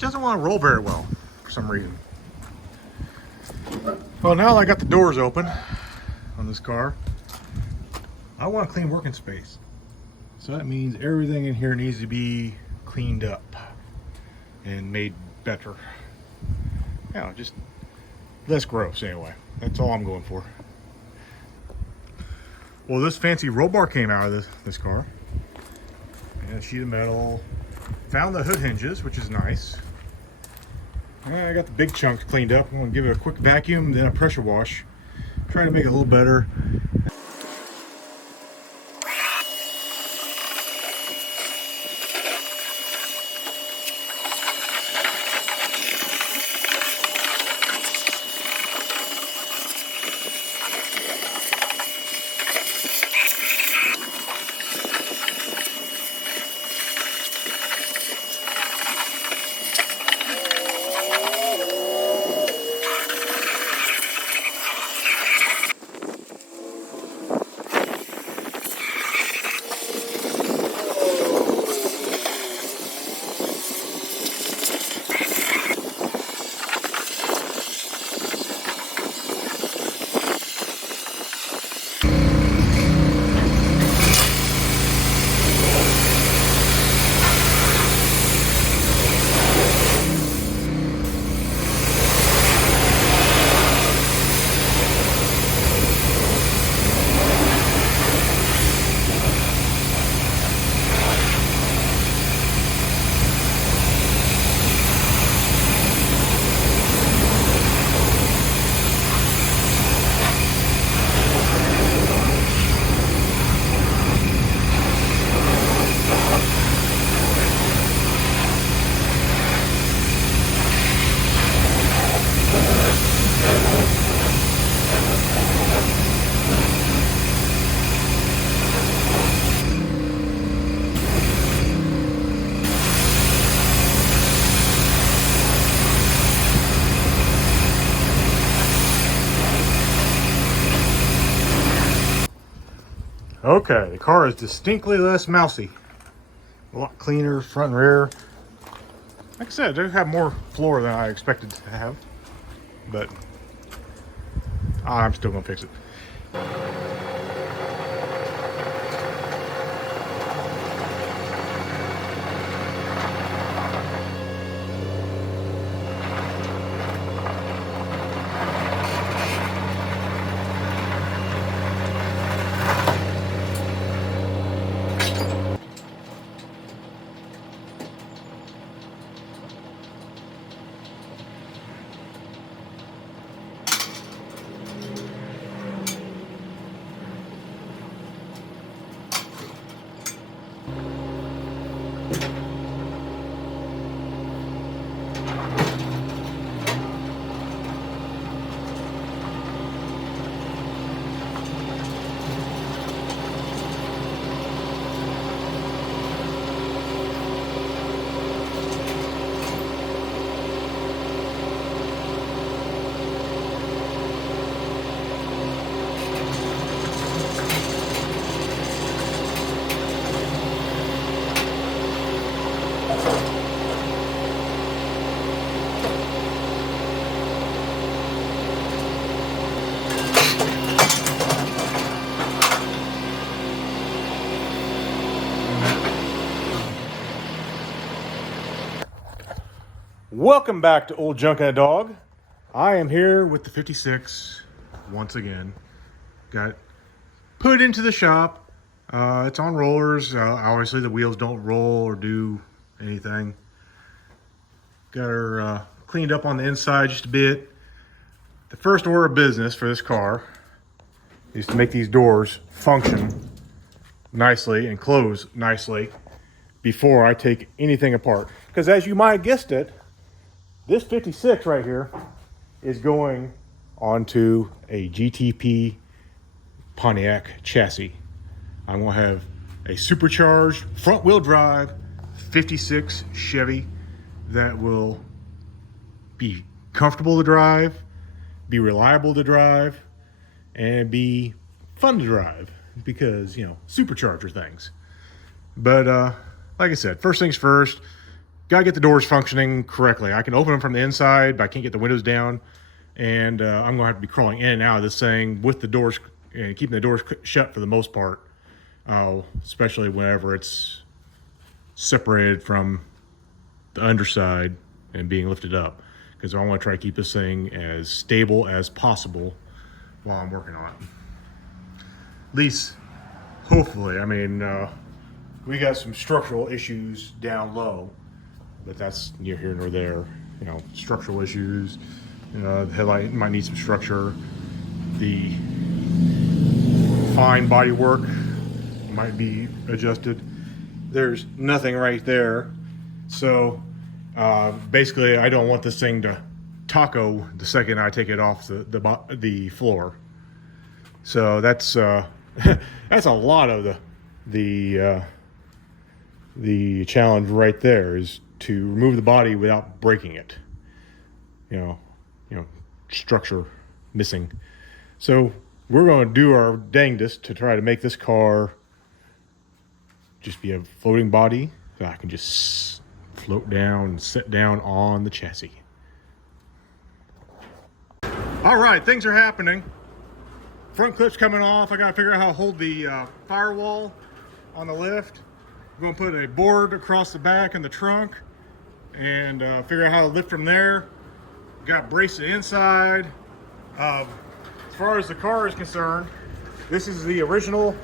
clutch doesn't want to roll very well for some reason. Well, now that I got the doors open on this car, I want a clean working space. So that means everything in here needs to be cleaned up and made better. You know, just less gross anyway. That's all I'm going for. Well, this fancy roll bar came out of this car. And a sheet of metal. Found the hood hinges, which is nice. And I got the big chunks cleaned up. I'm going to give it a quick vacuum, then a pressure wash. Try to make it a little better. Okay, the car is distinctly less mousy. A lot cleaner, front and rear. Like I said, they have more floor than I expected to have. But I'm still gonna fix it. Welcome back to Old Junk and a Dog. I am here with the 56 once again. Got put into the shop. It's on rollers. Obviously the wheels don't roll or do anything. Got her cleaned up on the inside just a bit. The first order of business for this car is to make these doors function nicely and close nicely before I take anything apart. Because as you might have guessed it, this 56 right here is going onto a GTP Pontiac chassis. I'm going to have a supercharged front wheel drive 56 Chevy that will be comfortable to drive, be reliable to drive, and be fun to drive because, you know, supercharger things. But like I said, first things first, gotta get the doors functioning correctly. I can open them from the inside, but I can't get the windows down. And I'm gonna have to be crawling in and out of this thing with the doors and keeping the doors shut for the most part, especially whenever it's separated from the underside and being lifted up, because I want to try to keep this thing as stable as possible while I'm working on it. At least, hopefully. I mean, we got some structural issues down low, but that's near here nor there. You know, structural issues. The headlight might need some structure. The fine body work might be adjusted. There's nothing right there. So basically, I don't want this thing to taco the second I take it off the floor. So that's that's a lot of the challenge right there, is to remove the body without breaking it. You know, structure missing. So we're going to do our dangdest to try to make this car just be a floating body so I can just float down and sit down on the chassis. All right, things are happening. Front clip's coming off. I got to figure out how to hold the firewall on the lift. I'm going to put a board across the back and the trunk and figure out how to lift from there. Got to brace the inside. As far as the car is concerned, this is the original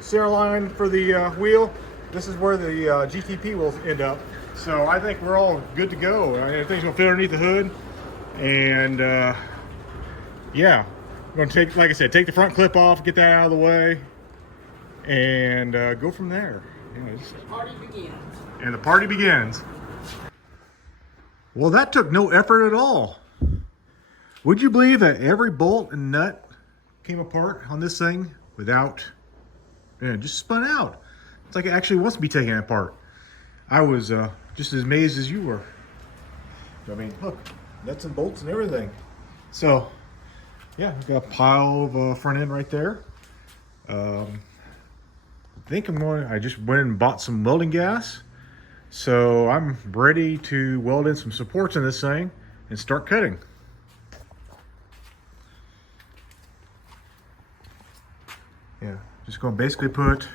center line for the wheel. This is where the GTP will end up. So I think we're all good to go. Everything's gonna fit underneath the hood. And yeah, I'm gonna take, like I said, take the front clip off, get that out of the way, and go from there. The party begins. And the party begins. Well, that took no effort at all. Would you believe that every bolt and nut came apart on this thing without, just spun out? It's like it actually wants to be taken apart. I was just as amazed as you were. I mean, look, nuts and bolts and everything. So, yeah, I've got a pile of front end right there. I think I just went and bought some welding gas. So I'm ready to weld in some supports in this thing and start cutting. Yeah, just going to basically put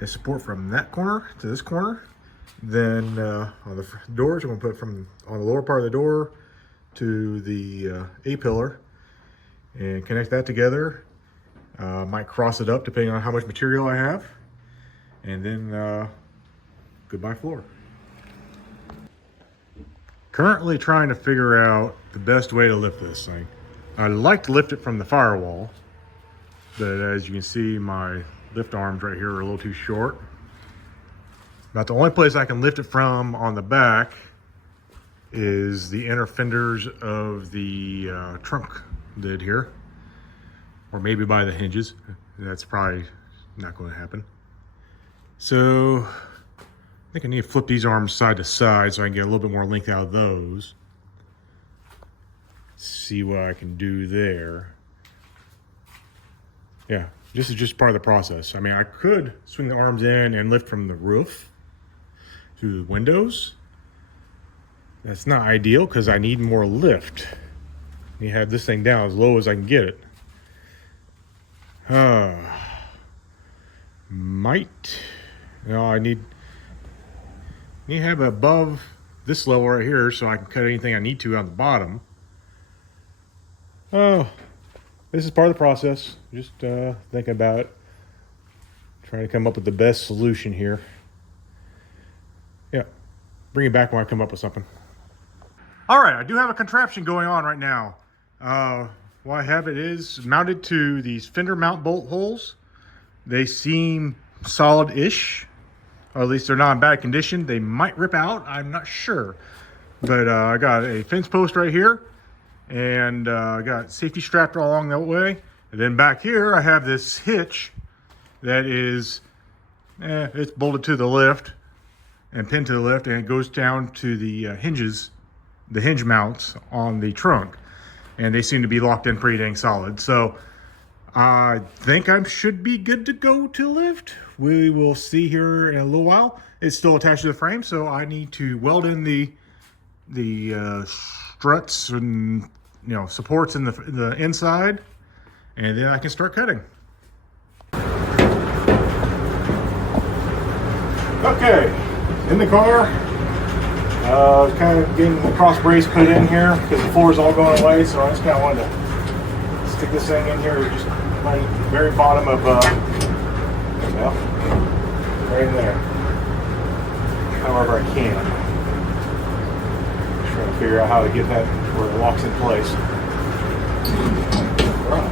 a support from that corner to this corner. Then on the doors, I'm going to put from on the lower part of the door to the A-pillar and connect that together. Might cross it up depending on how much material I have. And then goodbye floor. Currently trying to figure out the best way to lift this thing. I'd like to lift it from the firewall, but as you can see, my lift arms right here are a little too short. About the only place I can lift it from on the back is the inner fenders of the trunk lid here, or maybe by the hinges. That's probably not going to happen. So I think I need to flip these arms side to side so I can get a little bit more length out of those. See what I can do there. Yeah, this is just part of the process. I mean, I could swing the arms in and lift from the roof to the windows. That's not ideal because I need more lift. You have this thing down as low as I can get it. I need to have it above this level right here so I can cut anything I need to on the bottom. Oh, this is part of the process. Just thinking about it. Trying to come up with the best solution here. Yeah, bring it back when I come up with something. All right, I do have a contraption going on right now. What I have it is mounted to these fender mount bolt holes. They seem solid-ish, or at least they're not in bad condition. They might rip out, I'm not sure. But I got a fence post right here, and I got safety strapped all along that way. And then back here, I have this hitch that is, it's bolted to the lift and pinned to the lift, and it goes down to the hinges, the hinge mounts on the trunk. And they seem to be locked in pretty dang solid. So I think I should be good to go to lift. We will see here in a little while. It's still attached to the frame, so I need to weld in the struts and supports in the inside, and then I can start cutting. Okay, in the car. Kind of getting the cross brace put in here because the floor is all going away, so I just kind of wanted to stick this thing in here, just right at the very bottom of, right in there. However I can. Just trying to figure out how to get that where it locks in place. Right.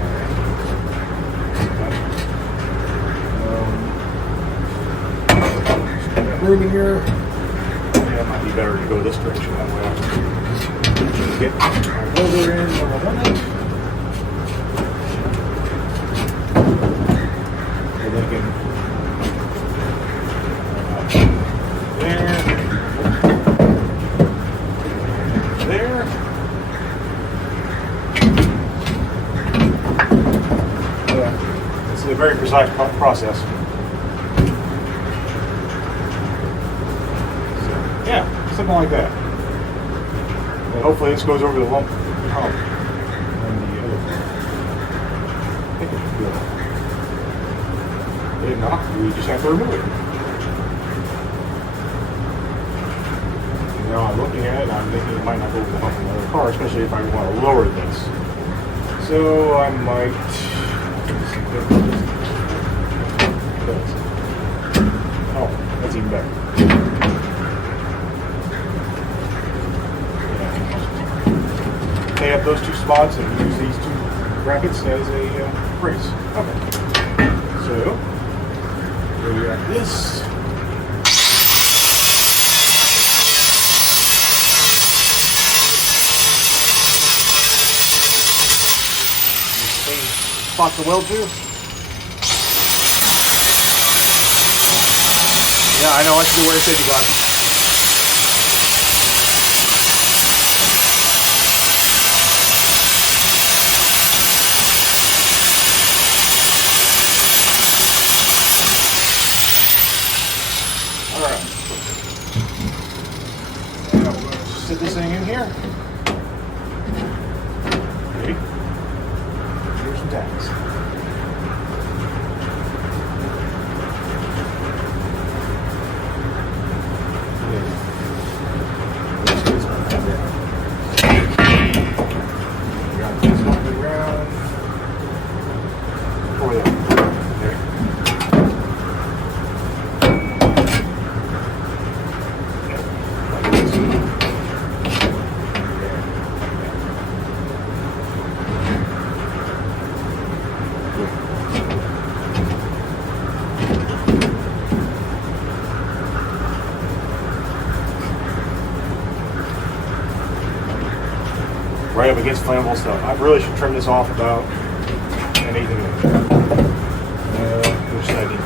Room in here. Yeah, it might be better to go this direction that way. Get my roller in where I want it. And then can there. Yeah, it's a very precise process. Yeah, something like that. And hopefully this goes over the lump on the other side. I think it's good. If not, we just have to remove it. Now I'm looking at it and I'm thinking it might not go over the hump in the other car, especially if I want to lower this. So I might... Oh, that's even better. Lay up those two spots and use these two brackets as a brace. Okay. So, we got this. Same spot to weld to. Yeah, I know. I should be wearing safety glasses. Alright. Now we're going to sit this thing in here. Okay. Here's some tacks. Got this on the ground. Over there. There. Right up against flammable stuff. I really should trim this off about an eighth of an inch. Which side do you?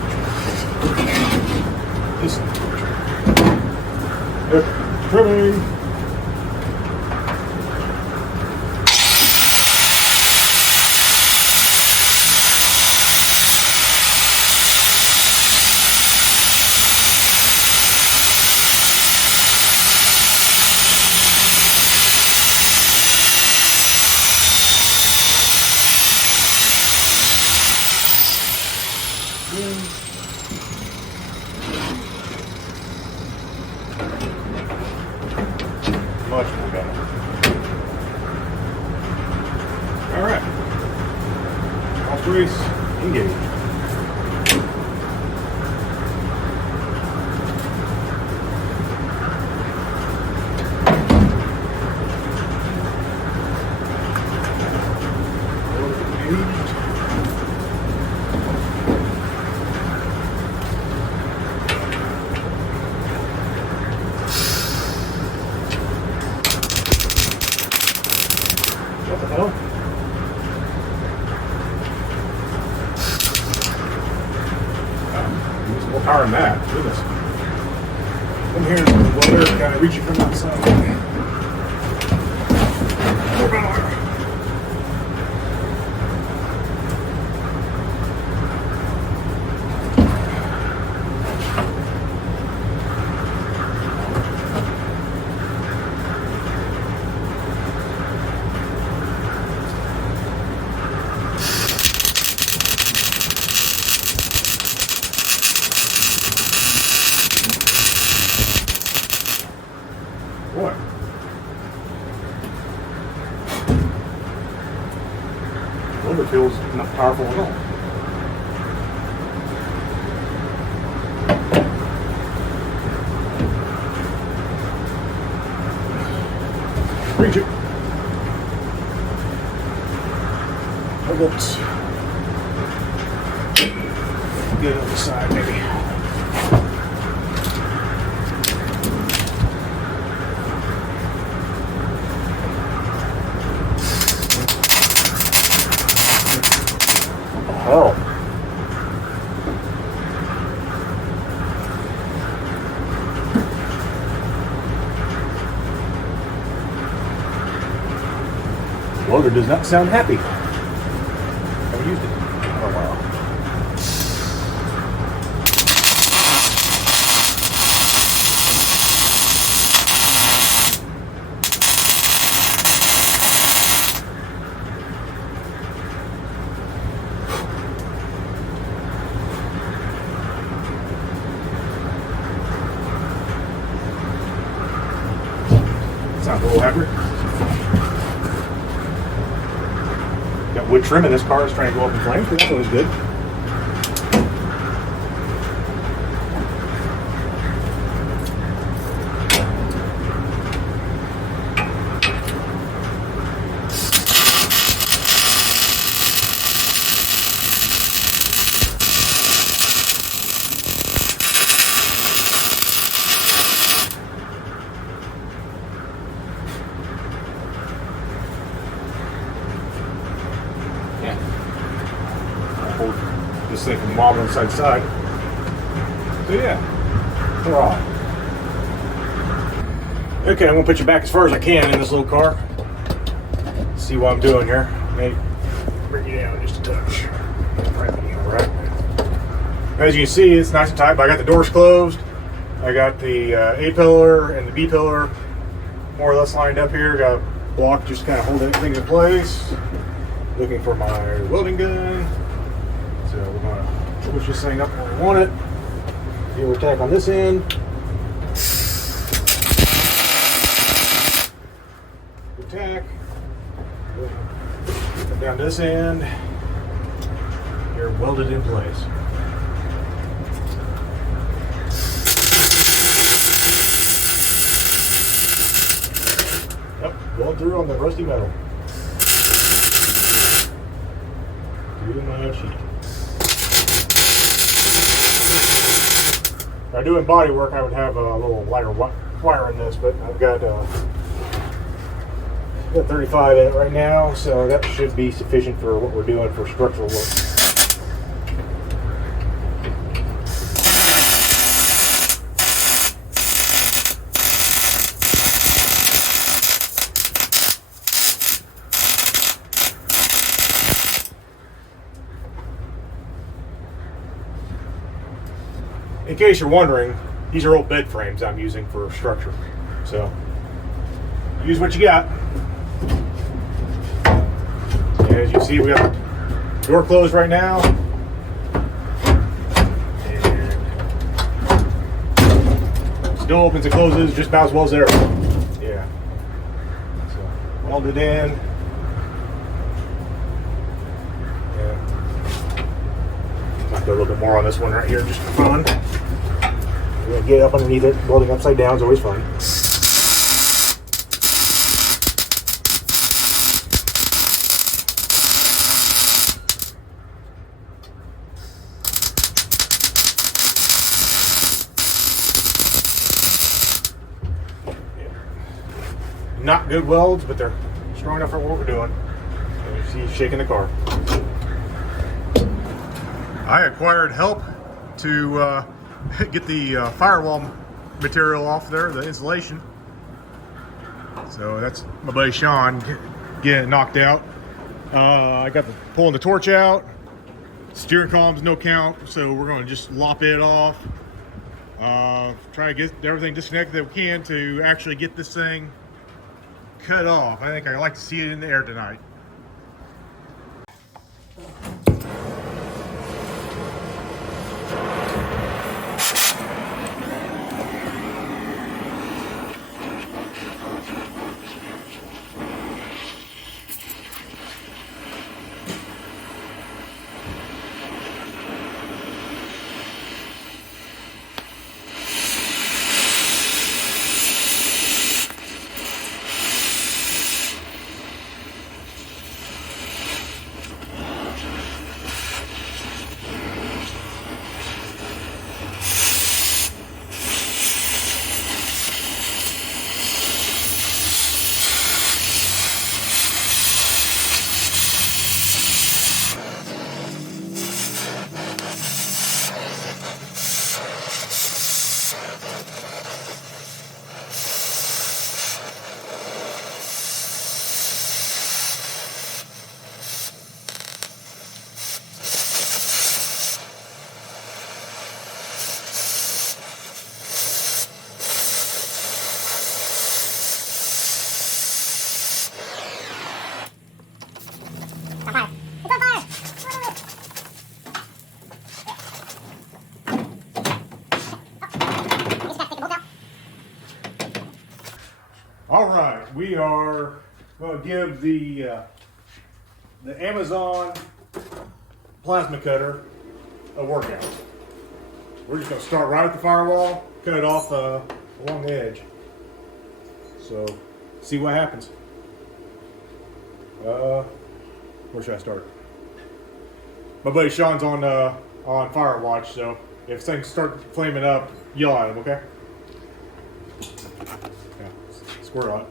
This side. Yep. Trimming. Much more better. Alright. Cross brace, engage. What the hell? Use more power than that. Goodness. Come here, while they're kind of reaching from that side. More power. What? Welder feels not powerful at all. Reach it. Let's get it on the side, maybe. Oh. Welder does not sound happy. I've used it. Oh wow. Sounds a little happy. Got wood trim in this car. It's trying to go up in flames, but that's always good. Hold this thing from wobbling side to side. So yeah, hurrah. Okay, I'm gonna put you back as far as I can in this little car. See what I'm doing here. Maybe bring you down just a touch. Alright. As you can see, it's nice and tight, but I got the doors closed. I got the A pillar and the B pillar more or less lined up here. Got a block just kind of holding things in place. Looking for my welding gun. So we're going to push this thing up where we want it. Here we tack on this end. We tack. Come down this end. Here, welded in place. Yep, going through on the rusty metal. Too much heat. If I'm doing body work, I would have a little lighter wire in this, but I've got 35 in it right now, so that should be sufficient for what we're doing for structural work. In case you're wondering, these are old bed frames I'm using for structure. So, use what you got. As you see, we got the door closed right now. And still opens and closes just about as well as there. Yeah. So, welded in. Might go a little bit more on this one right here just for fun. We're going to get up underneath it. Welding upside down is always fun. Not good welds, but they're strong enough for what we're doing. And you see shaking the car. I acquired help to get the firewall material off there, the insulation. So that's my buddy Sean getting it knocked out. I got pulling the torch out. Steering column's no count, so we're going to just lop it off. Try to get everything disconnected that we can to actually get this thing cut off. I think I'd like to see it in the air tonight. All right, we are going to give the Amazon plasma cutter a workout. We're just going to start right at the firewall, cut it off along the edge. So, see what happens. Where should I start? My buddy Sean's on fire watch, so if things start flaming up, yell at him, okay? Yeah, squirt on it.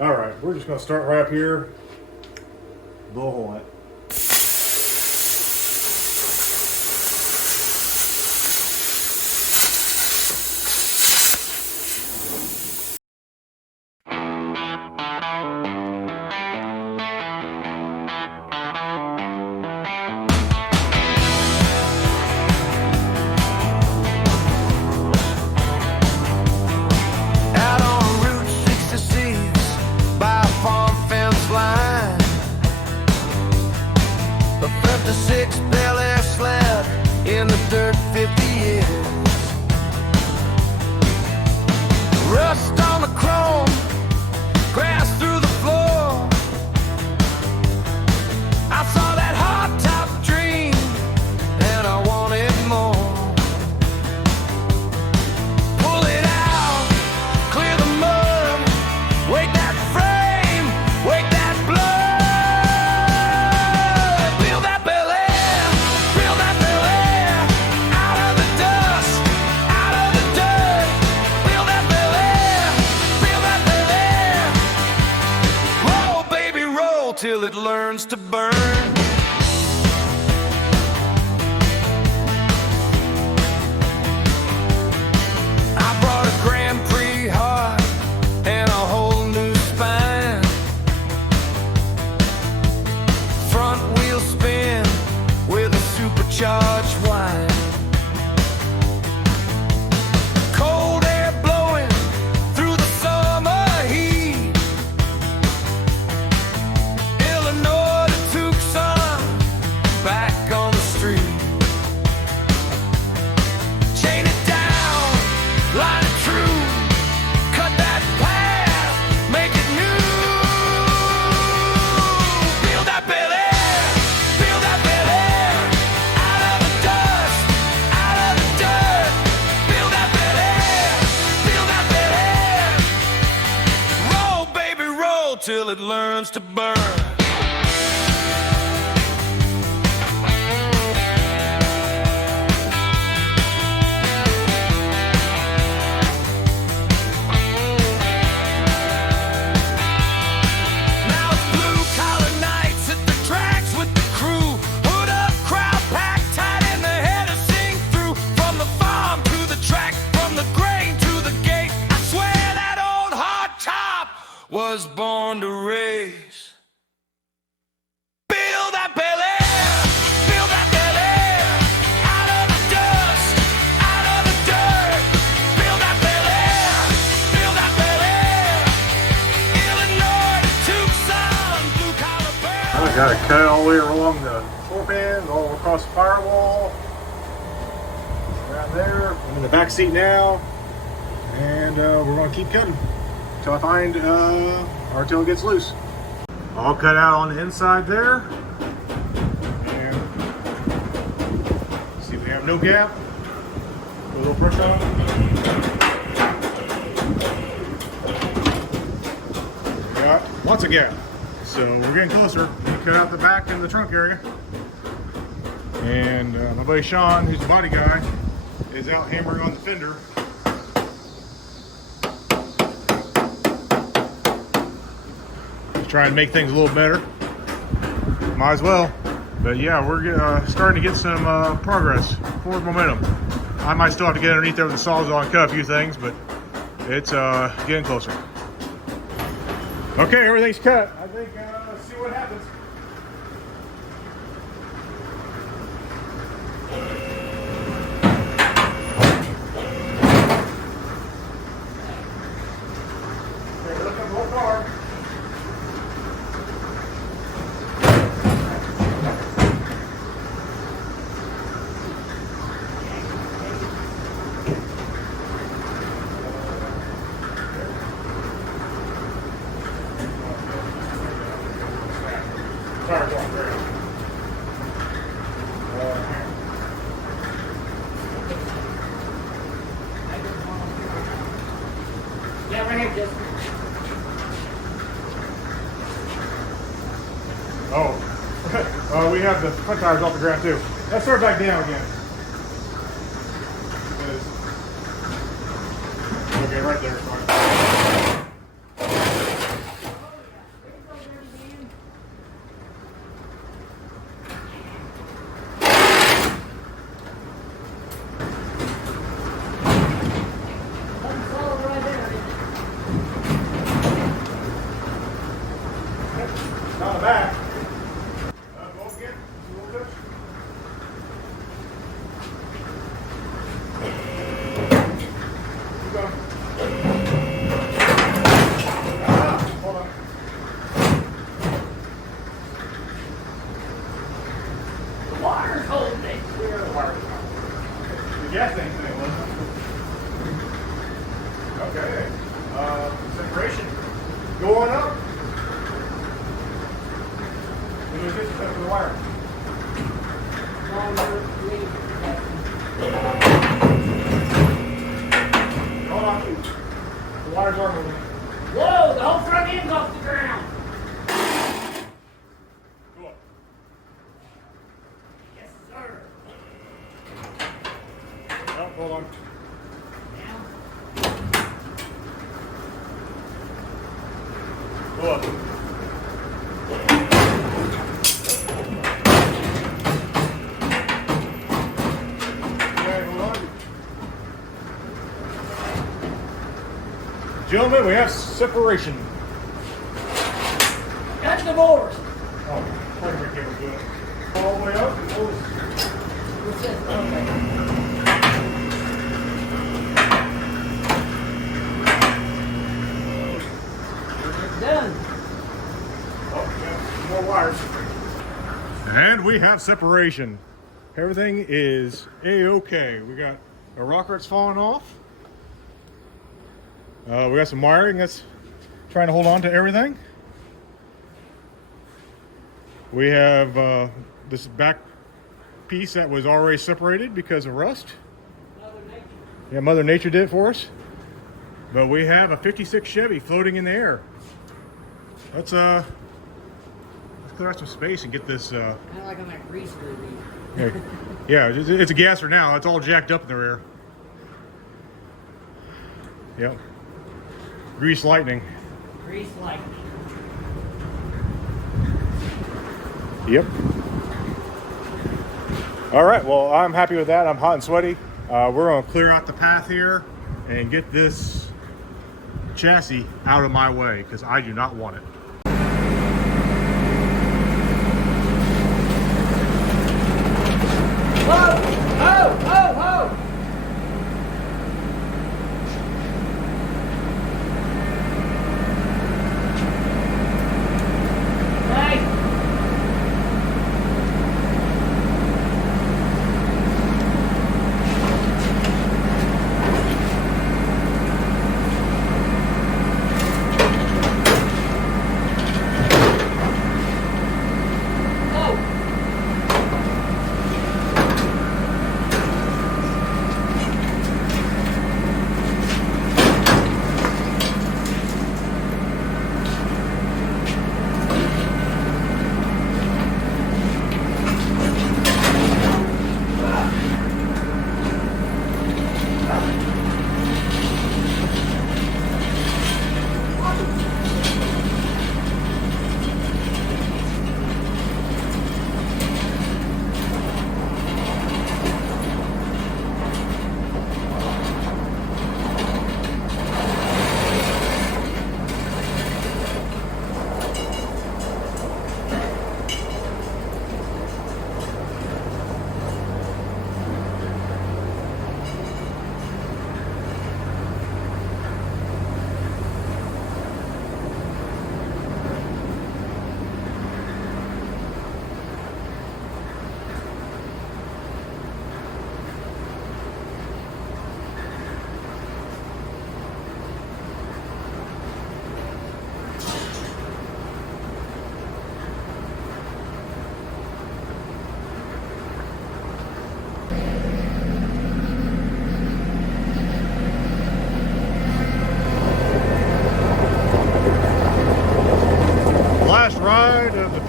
All right, we're just going to start right up here. Blow a hole in it. Six Bel Air slab in the dirt 50 years. Rust on the chrome, grass through the floor. I saw that hardtop dream and I wanted more. Pull it out, clear the mud, wake that frame, wake that blood. Till it learns to burn. I brought a Grand Prix heart and a whole new spine. Front wheel spin with a supercharged wine. Cold air blowing through the summer heat. Back on the street. Chain it down, line it true. Cut that path, make it new. Feel that Bel Air, feel that Bel Air. Out of the dust, out of the dirt. Feel that Bel Air, feel that Bel Air. Roll, baby, roll till it learns to burn. Was born to race. Feel that Bel Air, feel that Bel Air. Out of the dust, out of the dirt. Feel that Bel Air, feel that Bel Air. Illinois to Tucson, blue collar burn. I got it cut all the way along the floor pins, all across the firewall. Right there. I'm in the back seat now, and we're going to keep cutting until I find or until it gets loose. All cut out on the inside there. And see, we have no gap. Put a little pressure on it. Got lots of gap. So we're getting closer. We cut out the back and the trunk area. And my buddy Sean, who's the body guy, is out hammering on the fender. Try and make things a little better. Might as well. But yeah, we're starting to get some progress, forward momentum. I might still have to get underneath there with the sawzall and cut a few things, but it's getting closer. Okay, everything's cut. I think let's see what happens. Okay, look up the whole car. just Oh, we have the front tires off the ground too. Let's start back down again. Okay, right there. Fine. solid right there. It's on the back. Go again. Just a little bit. Keep going. Hold on. The water's holding it. Where are the wires? The gas tank thing, wasn't it? Okay. Separation. Go on up. There's this stuff for the wire. Hold on. The wires are moving. Whoa, the whole front end's off the ground. Go up. Yes, sir. Oh, hold on. Now, Go up. Okay, hold on. Gentlemen, we have separation. cut the doors. Oh, perfect. Here we go. All the way up and close. What's this? Okay. Done. Oh, yeah, more wires. And we have separation. Everything is A-okay. We got a rocker that's falling off. We got some wiring that's trying to hold on to everything. We have this back piece that was already separated because of rust. Yeah, Mother Nature did it for us. But we have a 56 Chevy floating in the air. Let's clear out some space and get this. Kind of like on that grease movie. Yeah, it's a gasser now. It's all jacked up in the rear. Yep. Grease lightning. Grease lightning. Yep. All right, well, I'm happy with that. I'm hot and sweaty. We're going to clear out the path here and get this chassis out of my way because I do not want it. Whoa! Oh! Oh! Oh! Hey! Oh!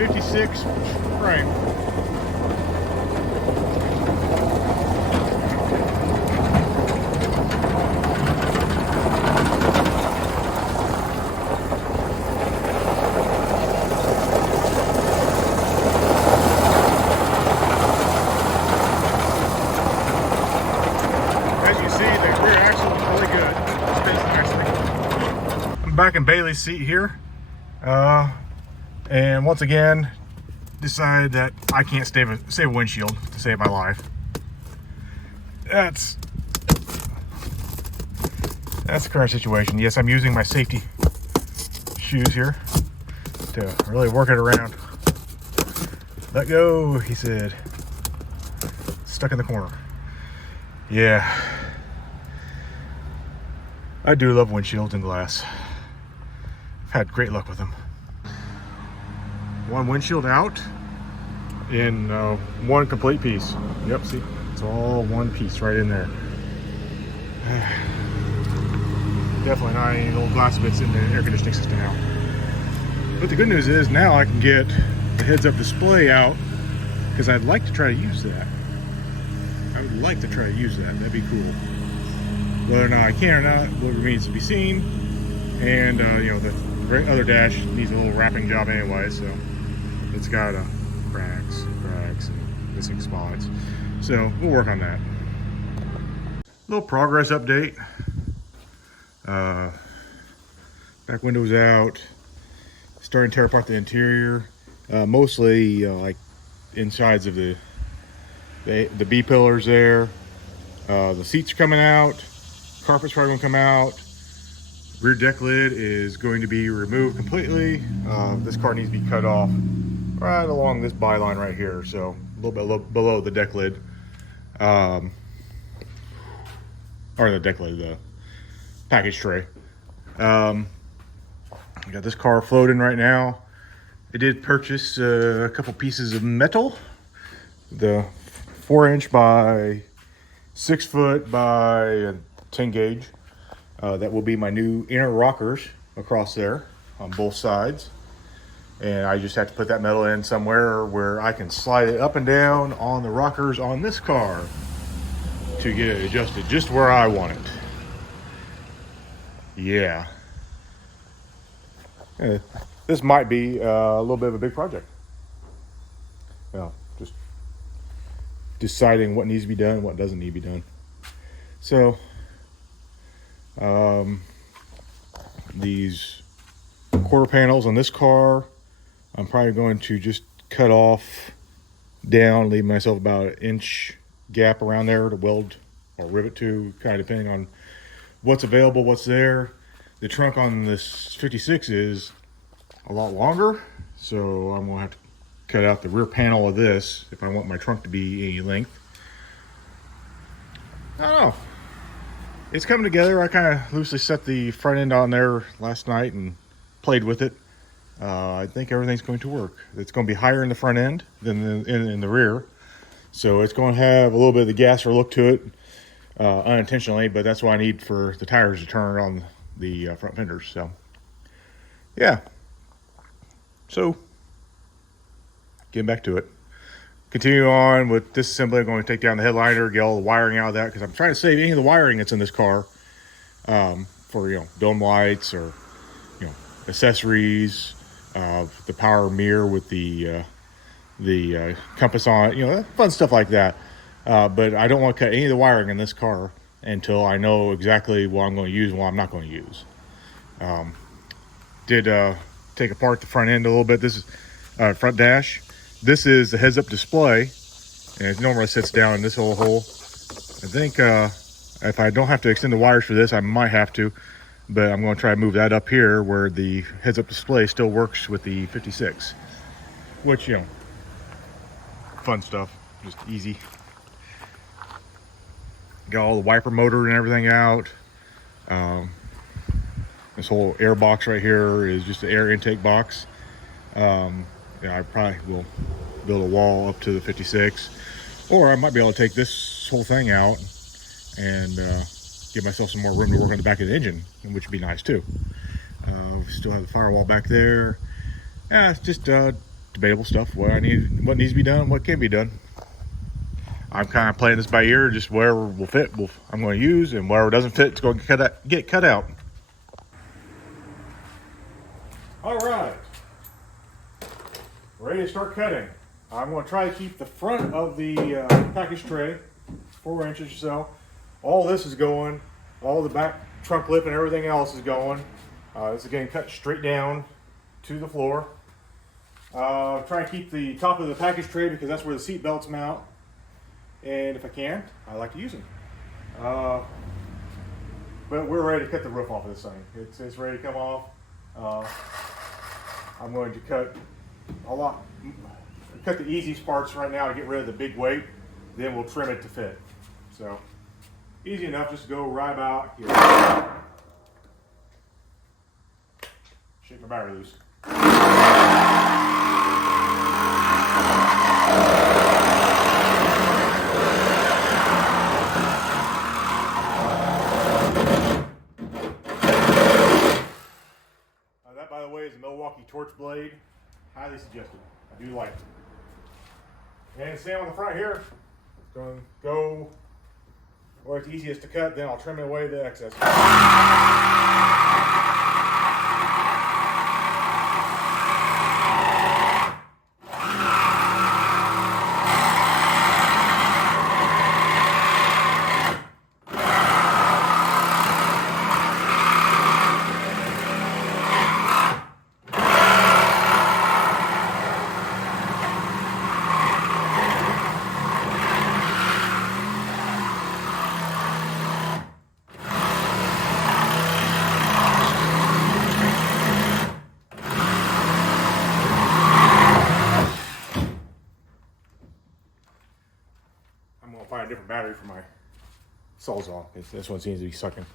56 frame. As you see, the rear axle is really good. Spins nicely. I'm back in Bailey's seat here. And once again, decided that I can't save a windshield to save my life. That's the current situation. Yes, I'm using my safety shoes here to really work it around. Let go, he said. Stuck in the corner. Yeah. I do love windshields and glass. I've had great luck with them. One windshield out in one complete piece. Yep, see, it's all one piece right in there. Definitely not any little glass bits in the air conditioning system now. But the good news is now I can get the heads-up display out, because I'd like to try to use that. I would like to try to use that. That'd be cool. Whether or not I can or not, remains to be seen. And you know, the other dash needs a little wrapping job anyway, so it's got cracks and missing spots. So we'll work on that. Little progress update. Back windows out. Starting to tear apart the interior. Mostly like insides of the B pillars there. The seats are coming out. Carpet's probably gonna come out. Rear deck lid is going to be removed completely. This car needs to be cut off right along this byline right here, so a little bit below the deck lid. Or the deck lid, the package tray. I got this car floating right now. I did purchase a couple pieces of metal. The 4-inch by 6 foot by 10 gauge. That will be my new inner rockers across there on both sides. And I just have to put that metal in somewhere where I can slide it up and down on the rockers on this car to get it adjusted just where I want it. Yeah. This might be a little bit of a big project. Well, just deciding what needs to be done, what doesn't need to be done. So, these quarter panels on this car, I'm probably going to just cut off down, leave myself about an inch gap around there to weld or rivet to, kind of depending on what's available, what's there. The trunk on this 56 is a lot longer, so I'm gonna have to cut out the rear panel of this if I want my trunk to be any length. I don't know. It's coming together. I kind of loosely set the front end on there last night and played with it. I think everything's going to work. It's going to be higher in the front end than in the rear. So it's going to have a little bit of the gasser look to it, unintentionally, but that's what I need for the tires to turn on the front fenders. So, yeah. So, getting back to it. Continue on with disassembly. I'm going to take down the headliner, get all the wiring out of that, because I'm trying to save any of the wiring that's in this car for, you know, dome lights or, you know, accessories, the power mirror with the compass on it, you know, fun stuff like that. But I don't want to cut any of the wiring in this car until I know exactly what I'm going to use and what I'm not going to use. Did take apart the front end a little bit. This is front dash. This is the heads-up display, and it normally sits down in this little hole. I think if I don't have to extend the wires for this, I might have to, but I'm going to try to move that up here where the heads-up display still works with the 56, which, you know, fun stuff, just easy. Got all the wiper motor and everything out. This whole air box right here is just an air intake box. Yeah, I probably will build a wall up to the 56, or I might be able to take this whole thing out and give myself some more room to work on the back of the engine, which would be nice too. We still have the firewall back there. Yeah, it's just debatable stuff. What needs to be done, what can be done. I'm kind of playing this by ear. Just wherever will fit, I'm going to use, and wherever doesn't fit, it's going to get cut out. All right, ready to start cutting. I'm going to try to keep the front of the package tray 4 inches or so. All this is going, all the back trunk lip and everything else is going. This is getting cut straight down to the floor. Try to keep the top of the package tray because that's where the seat belts mount. And if I can, I like to use them. But we're ready to cut the roof off of this thing. It's ready to come off. I'm going to cut the easiest parts right now to get rid of the big weight. Then we'll trim it to fit. So easy enough, just go right about here. Shake my battery loose. That, by the way, is a Milwaukee torch blade. Highly suggested. I do like it. And same on the front here. Going to go where it's easiest to cut, then I'll trim away the excess. Find a different battery for my Sawzall. This one seems to be sucking.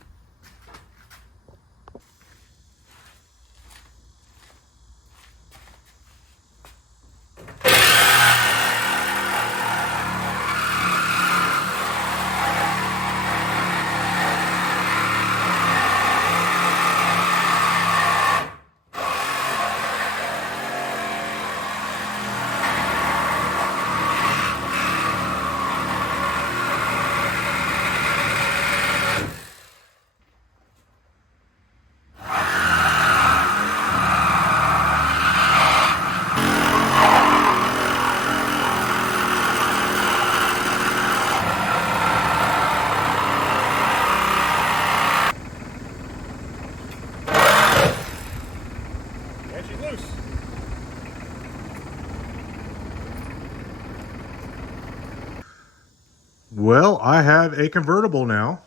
Well, I have a convertible now.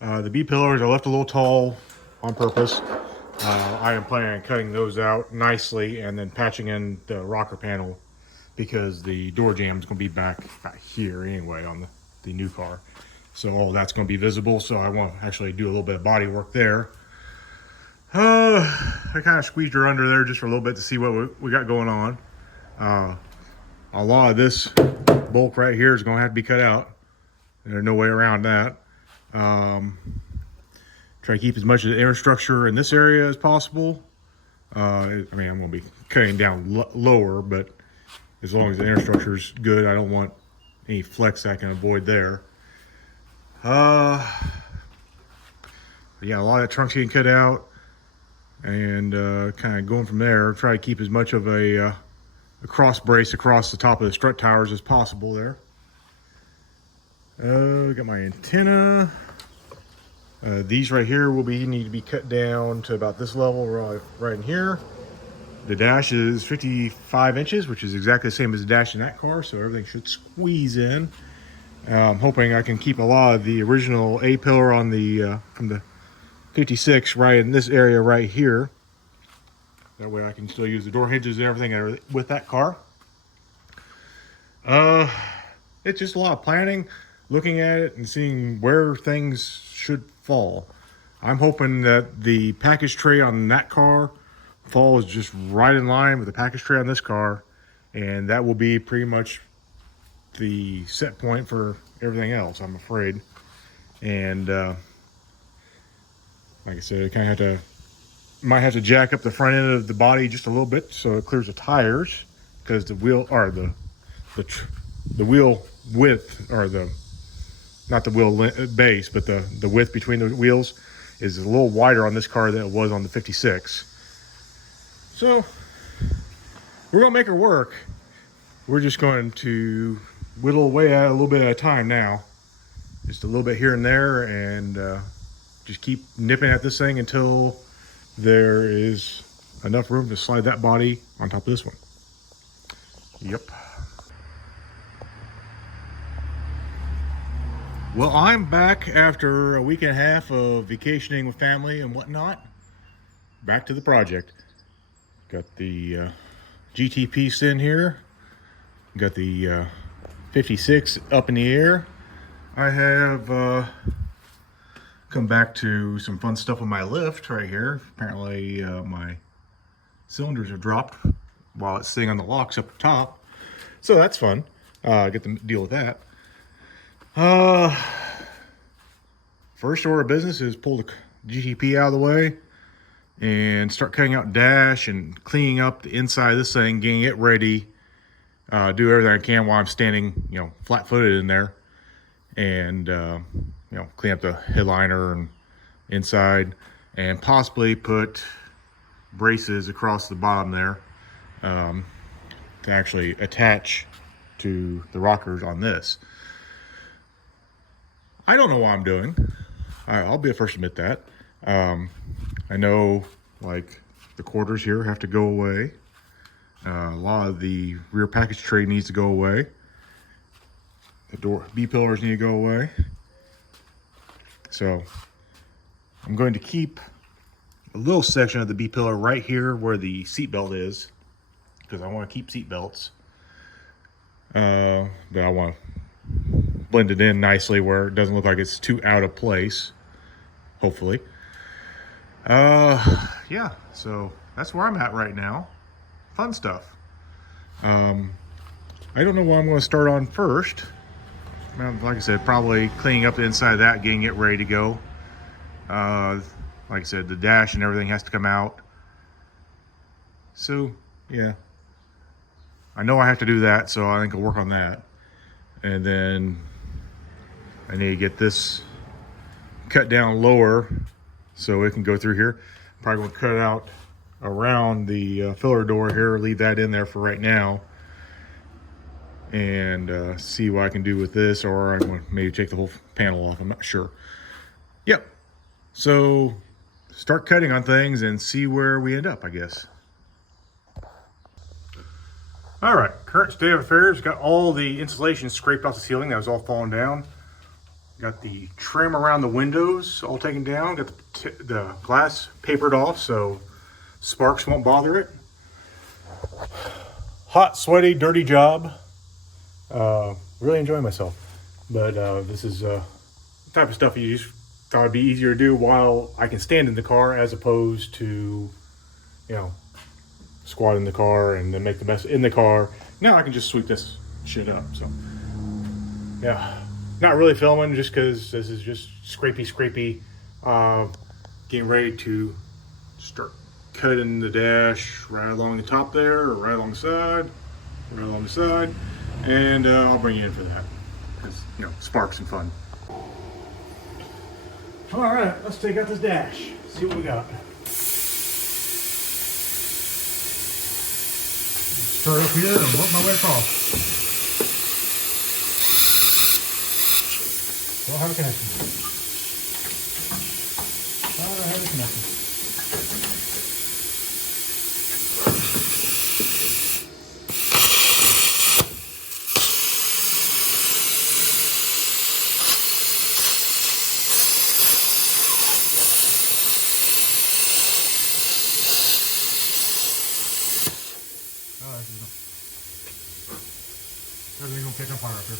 The B pillars are left a little tall on purpose. I am planning on cutting those out nicely and then patching in the rocker panel because the door jamb is going to be back here anyway on the new car. So all that's going to be visible. So I want to actually do a little bit of body work there. I kind of squeezed her under there just for a little bit to see what we got going on. A lot of this bulk right here is going to have to be cut out. There's no way around that. Try to keep as much of the air structure in this area as possible. I mean, I'm going to be cutting down lower, but as long as the air structure is good, I don't want any flex I can avoid there. Yeah, a lot of that trunk's getting cut out, and kind of going from there. Try to keep as much of a cross brace across the top of the strut towers as possible there. Got my antenna. These right here need to be cut down to about this level right in here. The dash is 55 inches, which is exactly the same as the dash in that car, so everything should squeeze in. I'm hoping I can keep a lot of the original A-pillar on the from the 56 right in this area right here. That way I can still use the door hinges and everything with that car. It's just a lot of planning, looking at it and seeing where things should fall. I'm hoping that the package tray on that car falls just right in line with the package tray on this car, and that will be pretty much the set point for everything else, I'm afraid. And like I said, I might have to jack up the front end of the body just a little bit so it clears the tires. because the wheel or the wheel width, or the not the wheel base, but the width between the wheels is a little wider on this car than it was on the 56. So we're gonna make her work. We're just going to whittle away at it a little bit at a time now, just a little bit here and there, and just keep nipping at this thing until there is enough room to slide that body on top of this one. Yep. Well, I'm back after a week and a half of vacationing with family and whatnot. Back to the project. Got the GTP in here. Got the 56 up in the air. I have come back to some fun stuff with my lift right here. Apparently my cylinders are dropped while it's sitting on the locks up top. So that's fun. Get to deal with that. First order of business is pull the GTP out of the way and start cutting out dash and cleaning up the inside of this thing, getting it ready. Do everything I can while I'm standing, flat-footed in there, and clean up the headliner and inside, and possibly put braces across the bottom there to actually attach to the rockers on this. I don't know what I'm doing. I'll be the first to admit that. I know, like, the quarters here have to go away. A lot of the rear package tray needs to go away. The door B-pillars need to go away. So I'm going to keep a little section of the B-pillar right here where the seat belt is, because I want to keep seat belts. But I want to blend it in nicely where it doesn't look like it's too out of place, hopefully. Yeah, so that's where I'm at right now. Fun stuff. I don't know what I'm going to start on first. Well, like I said, probably cleaning up the inside of that, getting it ready to go. Like I said, the dash and everything has to come out. So, yeah. I know I have to do that, so I think I'll work on that. And then I need to get this cut down lower so it can go through here. I'm probably going to cut it out around the filler door here, leave that in there for right now, and see what I can do with this, or I'm going to maybe take the whole panel off. I'm not sure. Yep. So start cutting on things and see where we end up, I guess. All right, current state of affairs. Got all the insulation scraped off the ceiling. That was all falling down. Got the trim around the windows all taken down. Got the glass papered off so sparks won't bother it. Hot, sweaty, dirty job. Really enjoying myself. But this is the type of stuff you just thought it'd be easier to do while I can stand in the car, as opposed to, squat in the car and then make the mess in the car. Now I can just sweep this shit up. So, yeah. Not really filming just because this is just scrapey. Getting ready to start cutting the dash right along the top there, or right along the side, and I'll bring you in for that, because sparks and fun. All right, let's take out this dash, see what we got. Start up here and work my way across. Don't have a connection. I don't have a connection. Everything's gonna catch on fire up here.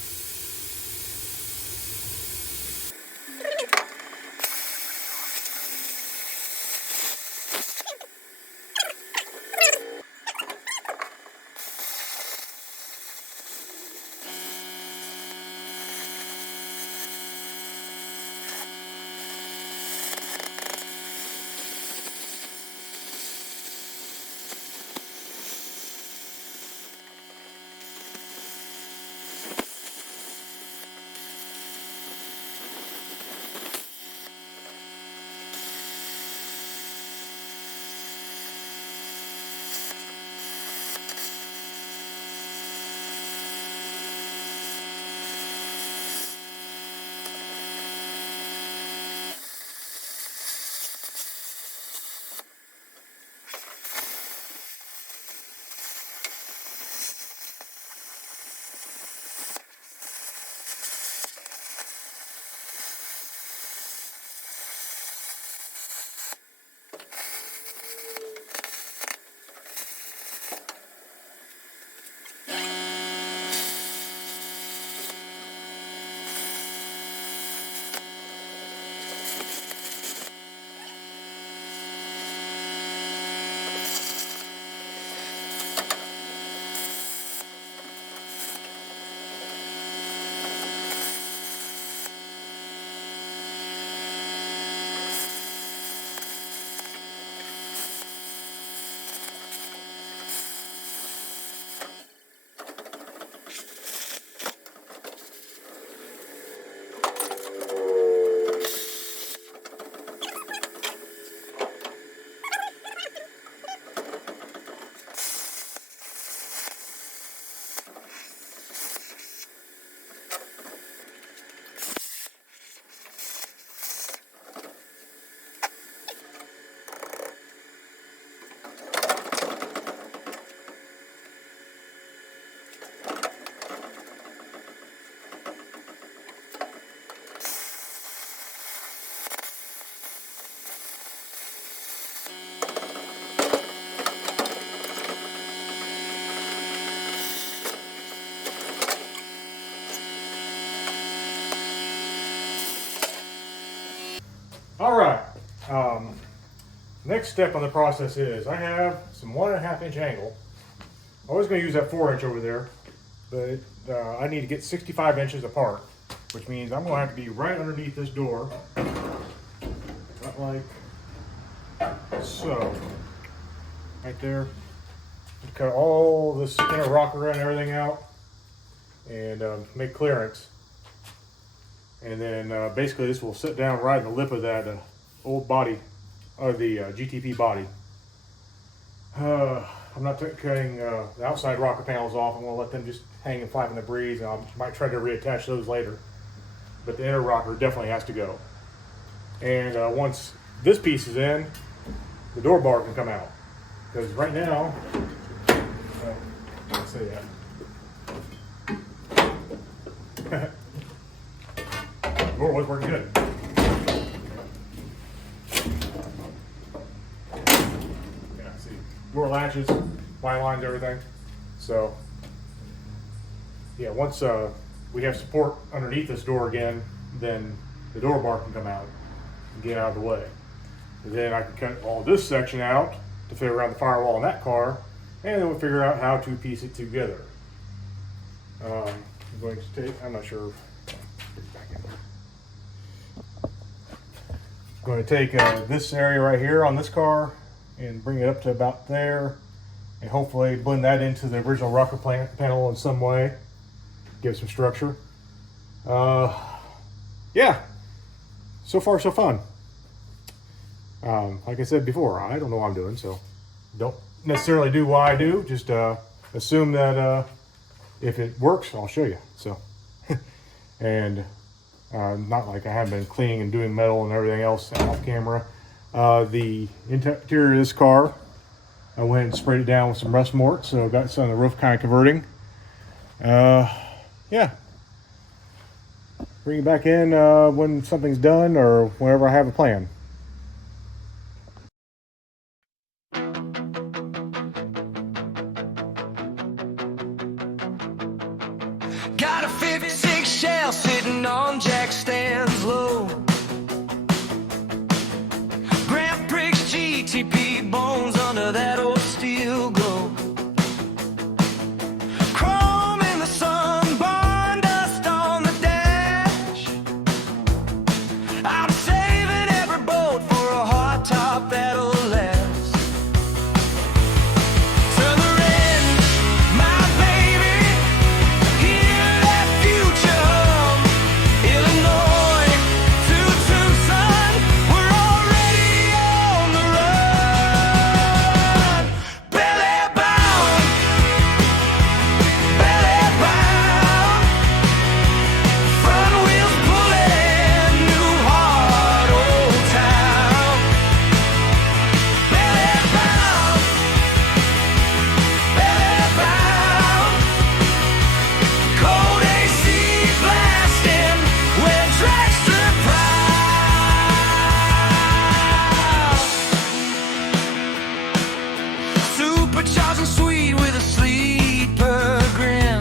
next step on the process is I have some 1.5 inch angle. I was going to use that 4 inch over there, but I need to get 65 inches apart, which means I'm going to have to be right underneath this door, about like so, right there. Cut all this inner rocker and everything out, and make clearance. And then basically this will sit down right in the lip of that old body, or the GTP body. I'm not cutting the outside rocker panels off. I'm going to let them just hang and flap in the breeze, and I might try to reattach those later. But the inner rocker definitely has to go. And once this piece is in, the door bar can come out. Because right now, let's say that. Door was working good. Yeah, see, door latches, line lines, everything. So, yeah, once we have support underneath this door again, then the door bar can come out and get out of the way. And then I can cut all this section out to fit around the firewall in that car, and then we'll figure out how to piece it together. I'm going to take, I'm not sure. I'm going to take this area right here on this car and bring it up to about there, and hopefully blend that into the original rocker panel in some way, give some structure. Yeah, so far so fun. Like I said before, I don't know what I'm doing, so don't necessarily do what I do. Just assume that if it works, I'll show you. So, and not like I have been cleaning and doing metal and everything else off camera. The interior of this car, I went and sprayed it down with some rust mort, so I got some of the roof kind of converting. Yeah. Bring it back in when something's done or whenever I have a plan. Got a 56 shell sitting on jack stands low. Prix GTP bones under that old steel glow. Chrome in the sun, barn dust on the dash. I'm saving every bolt for a hardtop that'll last. Turn the wrench, my baby. Hear that future hum. Illinois to Tucson, we're already on the run. Belly bound, front wheels pulling, new hard old town. Belly bound, cold AC blasting, where dragster proud. Supercharged and sweet with a sleeper grin.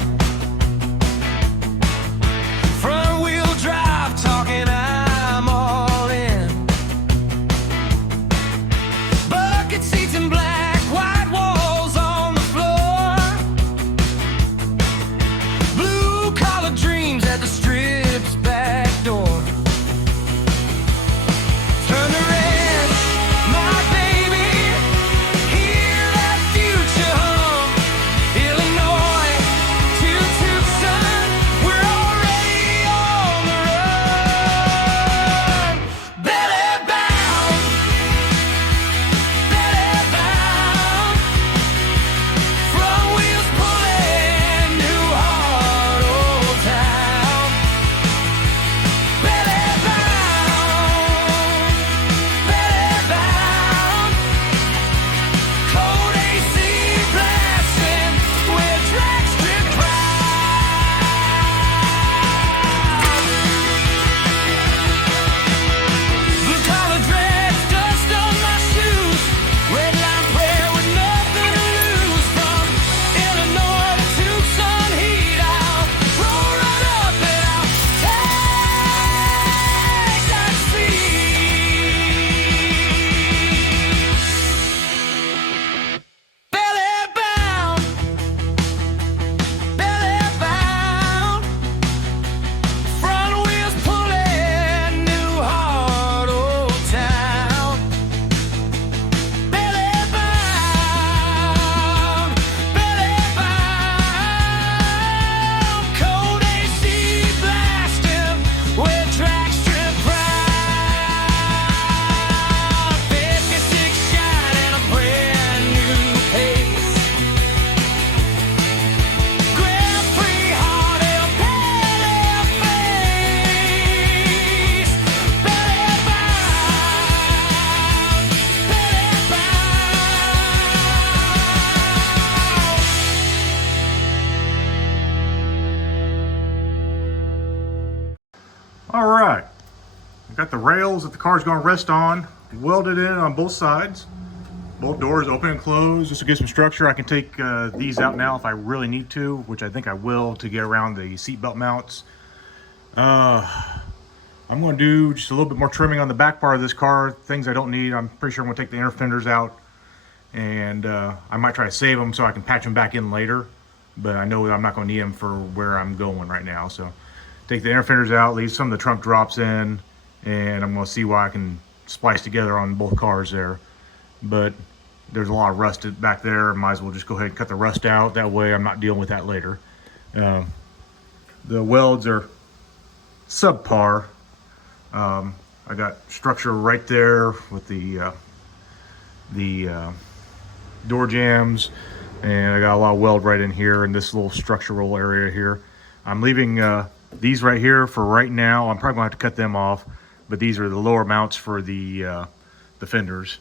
Front wheel drive talking, I'm all in. Bucket seats in black, white walls on the floor. Blue collar dreams at the strip's back door. Turn the wrench, my baby. Hear that future hum. Got the rails that the car's going to rest on welded in on both sides. Both doors open and close just to get some structure. I can take these out now if I really need to, which I think I will, to get around the seat belt mounts. I'm going to do just a little bit more trimming on the back part of this car. Things I don't need. I'm pretty sure I'm going to take the inner fenders out, and I might try to save them so I can patch them back in later. But I know that I'm not going to need them for where I'm going right now. So take the inner fenders out, leave some of the trunk drops in, and I'm going to see what I can splice together on both cars there. But there's a lot of rust back there. Might as well just go ahead and cut the rust out. That way I'm not dealing with that later. The welds are subpar. I got structure right there with the door jambs, and I got a lot of weld right in here in this little structural area here. I'm leaving these right here for right now. I'm probably gonna have to cut them off, but these are the lower mounts for the fenders,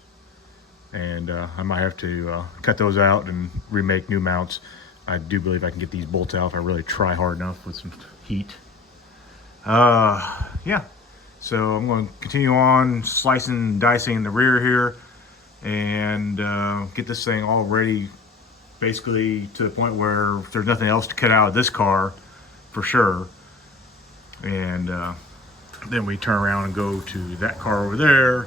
and I might have to cut those out and remake new mounts. I do believe I can get these bolts out if I really try hard enough with some heat. Yeah, so I'm going to continue on slicing and dicing in the rear here, and get this thing all ready, basically to the point where there's nothing else to cut out of this car for sure. And then we turn around and go to that car over there,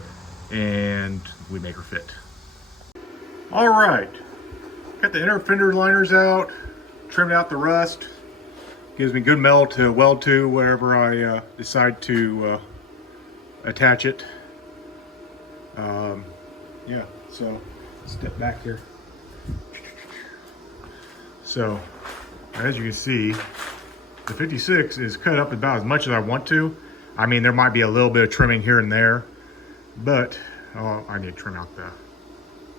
and we make her fit. All right, got the inner fender liners out, trimmed out the rust. Gives me good metal to weld to wherever I decide to attach it. Yeah, so step back here. So as you can see, the 56 is cut up about as much as I want to. I mean, there might be a little bit of trimming here and there, but I need to trim out the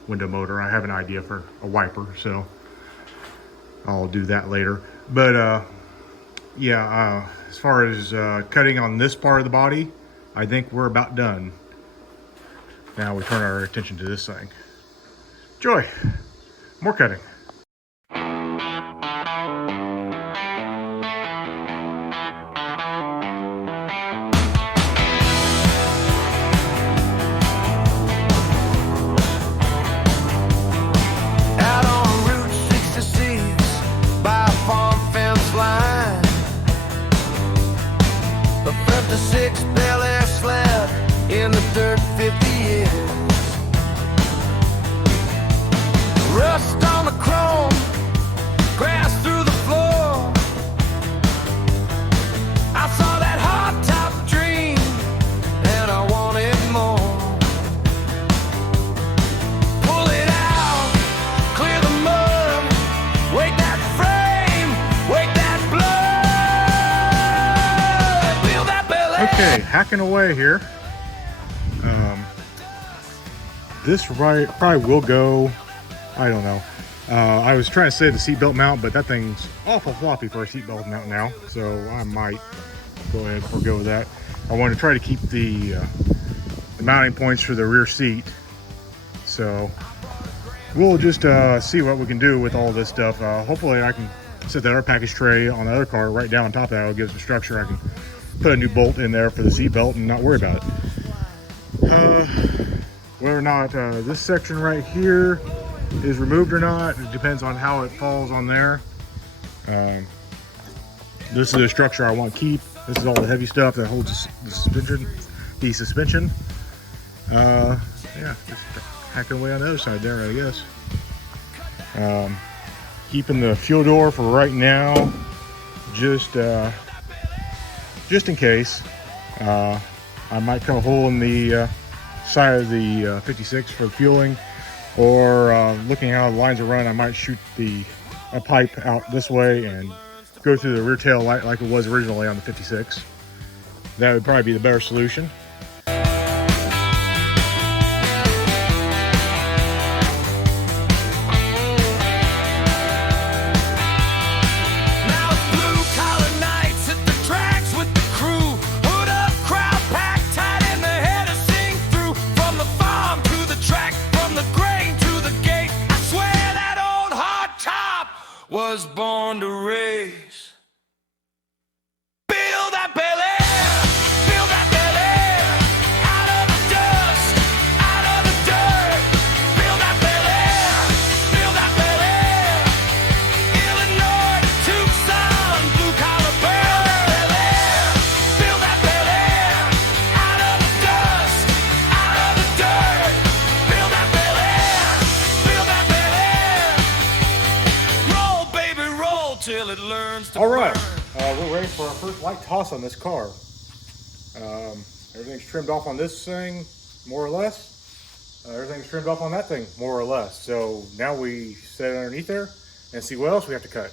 window motor. I have an idea for a wiper, so I'll do that later. But yeah, as far as cutting on this part of the body, I think we're about done. Now we turn our attention to this thing. Joy, more cutting. Six Bel Air slab in the dirt 50 years. Rust on the chrome, grass through the floor. I saw that hardtop dream, and I wanted more. Pull it out, clear the mud, wake that frame, wake that blood, build that Bel Air. Okay, hacking away here. This probably will go, I don't know. I was trying to say the seatbelt mount, but that thing's awful floppy for a seatbelt mount now, so I might go ahead and forgo that. I want to try to keep the mounting points for the rear seat, so we'll just see what we can do with all this stuff. Hopefully I can set that other package tray on the other car right down on top of that. It'll give some structure. I can put a new bolt in there for the seat belt and not worry about it. Whether or not this section right here is removed or not, it depends on how it falls on there. This is the structure I want to keep. This is all the heavy stuff that holds the suspension. Yeah, just hacking away on the other side there, I guess. Keeping the fuel door for right now, just in case. I might cut a hole in the side of the 56 for fueling, or looking how the lines are run, I might shoot a pipe out this way and go through the rear tail light like it was originally on the 56. That would probably be the better solution. Was born to race. Build that Bel Air, build that Bel Air, turns to All right, burn. we're ready for our first light toss on this car. Everything's trimmed off on this thing, more or less. Everything's trimmed off on that thing, more or less. So now we set it underneath there and see what else we have to cut.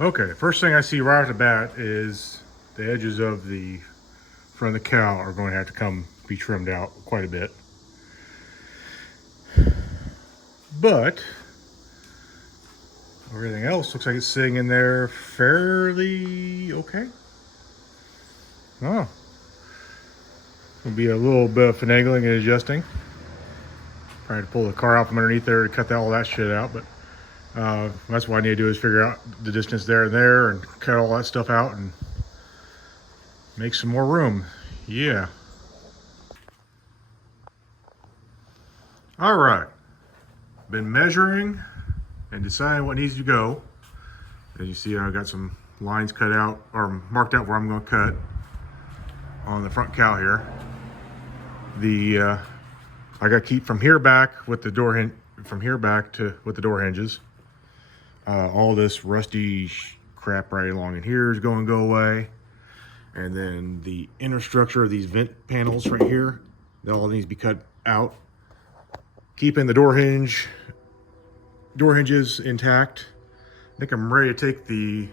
Okay, first thing I see right off the bat is the edges of the front of the cow are going to have to be trimmed out quite a bit. But everything else looks like it's sitting in there fairly okay. Oh, it'll be a little bit of finagling and adjusting. Trying to pull the car out from underneath there to cut all that shit out, but that's what I need to do is figure out the distance there and there and cut all that stuff out and make some more room. Yeah. All right. Been measuring and deciding what needs to go. As you see, I've got some lines cut out or marked out where I'm going to cut on the front cow here. I got to keep from here back with the door hinge, from here back to with the door hinges. All this rusty crap right along in here is going to go away. And then the inner structure of these vent panels right here, that all needs to be cut out. Keeping the door hinges intact. I think I'm ready to take the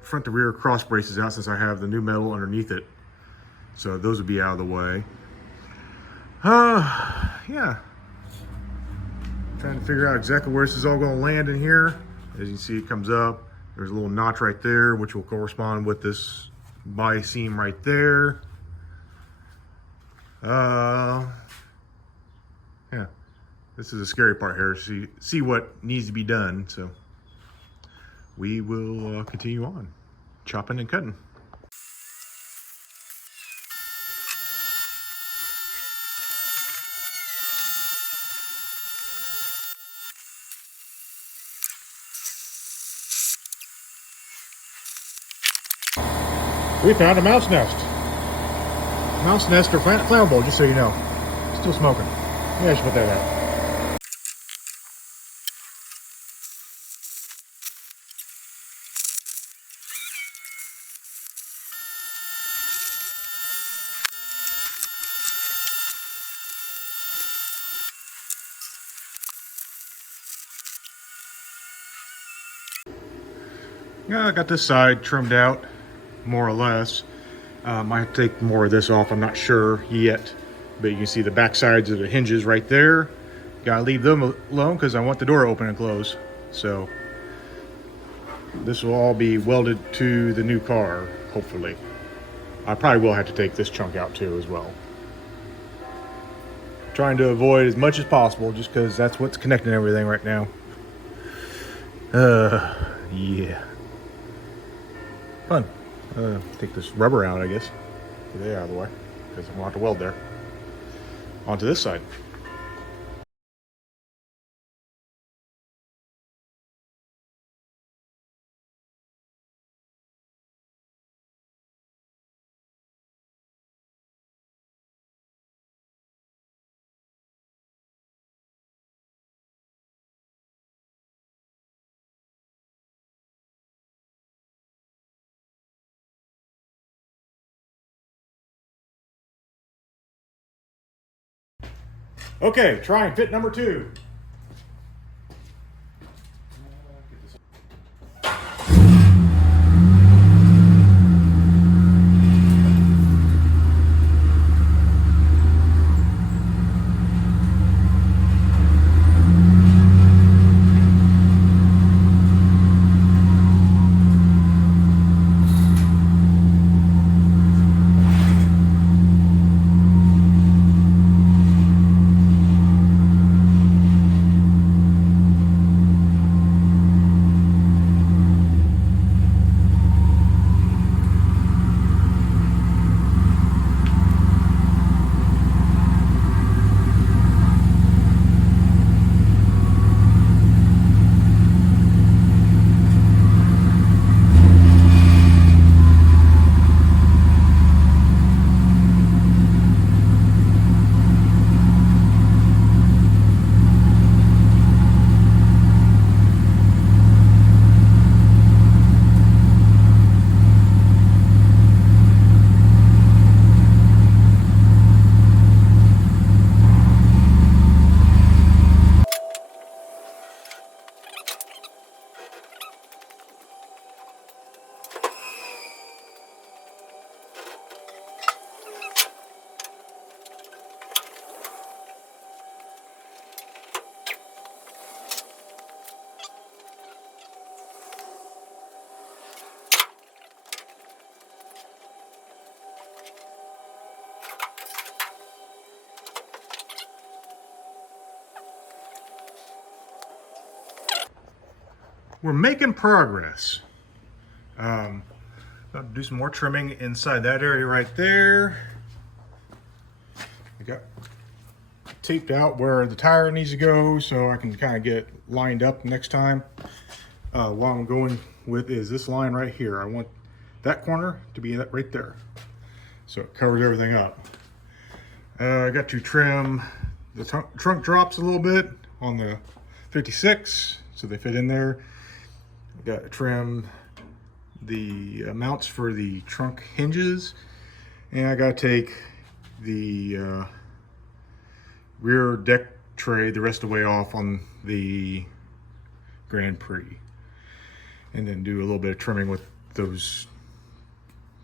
front to rear cross braces out since I have the new metal underneath it. So those would be out of the way. Yeah. Trying to figure out exactly where this is all going to land in here. As you can see, it comes up. There's a little notch right there, which will correspond with this body seam right there. Yeah, this is the scary part here. See what needs to be done. So we will continue on chopping and cutting. We found a mouse nest. Mouse nest are flammable, just so you know. Still smoking. Yeah, I should put that out. Yeah, I got this side trimmed out, more or less. Might have to take more of this off, I'm not sure yet. But you can see the back sides of the hinges right there. Gotta leave them alone because I want the door open and close. So this will all be welded to the new car, hopefully. I probably will have to take this chunk out too as well. Trying to avoid as much as possible just because that's what's connecting everything right now. Yeah. Fun. Take this rubber out, I guess. Get it out of the way because I'm gonna have to weld there. Onto this side. Okay, try and fit number 2. We're making progress. Got to do some more trimming inside that area right there. I got taped out where the tire needs to go so I can kind of get lined up next time. What I'm going with is this line right here. I want that corner to be right there, so it covers everything up. I got to trim the trunk drops a little bit on the 56 so they fit in there. Got to trim the mounts for the trunk hinges, and I got to take the rear deck tray the rest of the way off on the Grand Prix, and then do a little bit of trimming with those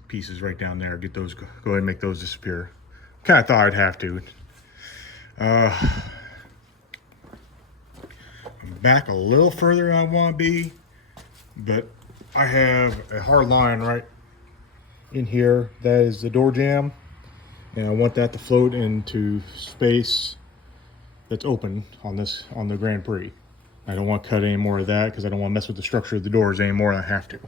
pieces right down there. Get those, go ahead and make those disappear. Kind of thought I'd have to. I'm back a little further than I want to be, but I have a hard line right in here. That is the door jamb, and I want that to float into space that's open on the Grand Prix. I don't want to cut any more of that because I don't want to mess with the structure of the doors any more than I have to.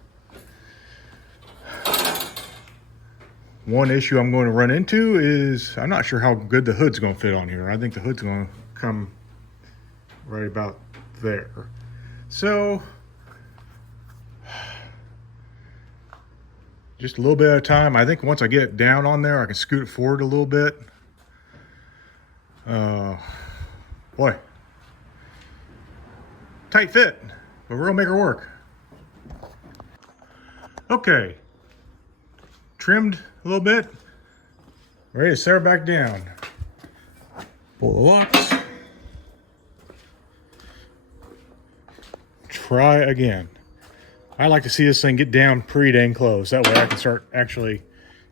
One issue I'm going to run into is I'm not sure how good the hood's going to fit on here. I think the hood's going to come right about there. So just a little bit at a time. I think once I get it down on there, I can scoot it forward a little bit. Boy, tight fit, but we're gonna make her work. Okay, trimmed a little bit, ready to set her back down. Pull the locks. Try again. I like to see this thing get down pretty dang close. That way I can start actually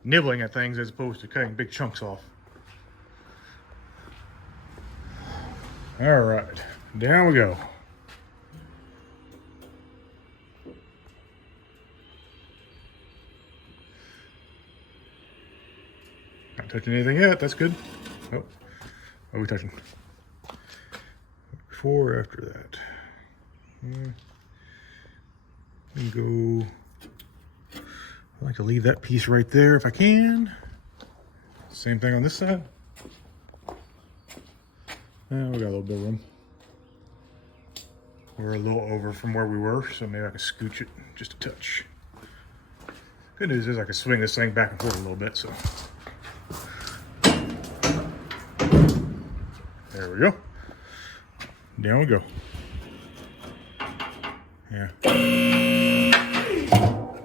nibbling at things as opposed to cutting big chunks off. All right, down we go. Not touching anything yet, that's good. Oh, what are we touching? Before or after that? Go. I like to leave that piece right there if I can. Same thing on this side. We got a little bit of room. We're a little over from where we were, so maybe I can scooch it just a touch. Good news is I can swing this thing back and forth a little bit, so. There we go. Down we go. Yeah. Go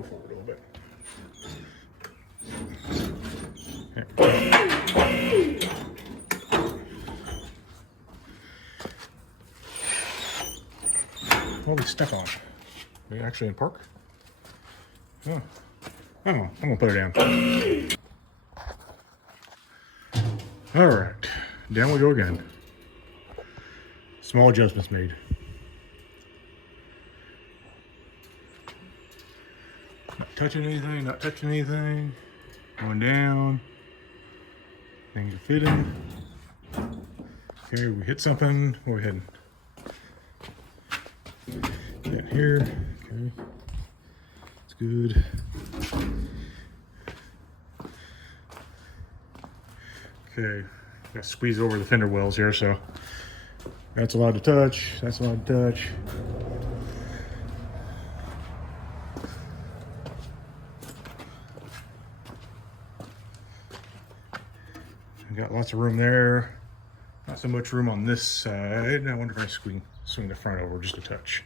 forward a little bit. Yeah. What are we stuck on? Are we actually in park? Oh. Oh, I'm gonna put her down. All right, down we go again. Small adjustments made. Not touching anything, not touching anything. Going down. Things are fitting. Okay, we hit something. Go ahead. Get here. Okay. It's good. Okay. Got to squeeze over the fender wells here, so that's allowed to touch. That's allowed to touch. Got lots of room there. Not so much room on this side. I wonder if I swing the front over just a touch.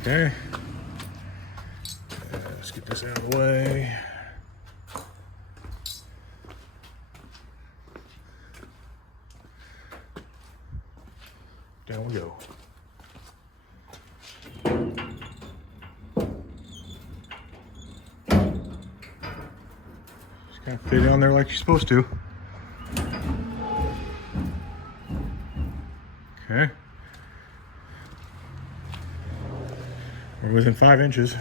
Okay. Let's get this out of the way. Down we go. Kind of fit on there like you're supposed to. Okay. We're within 5 inches.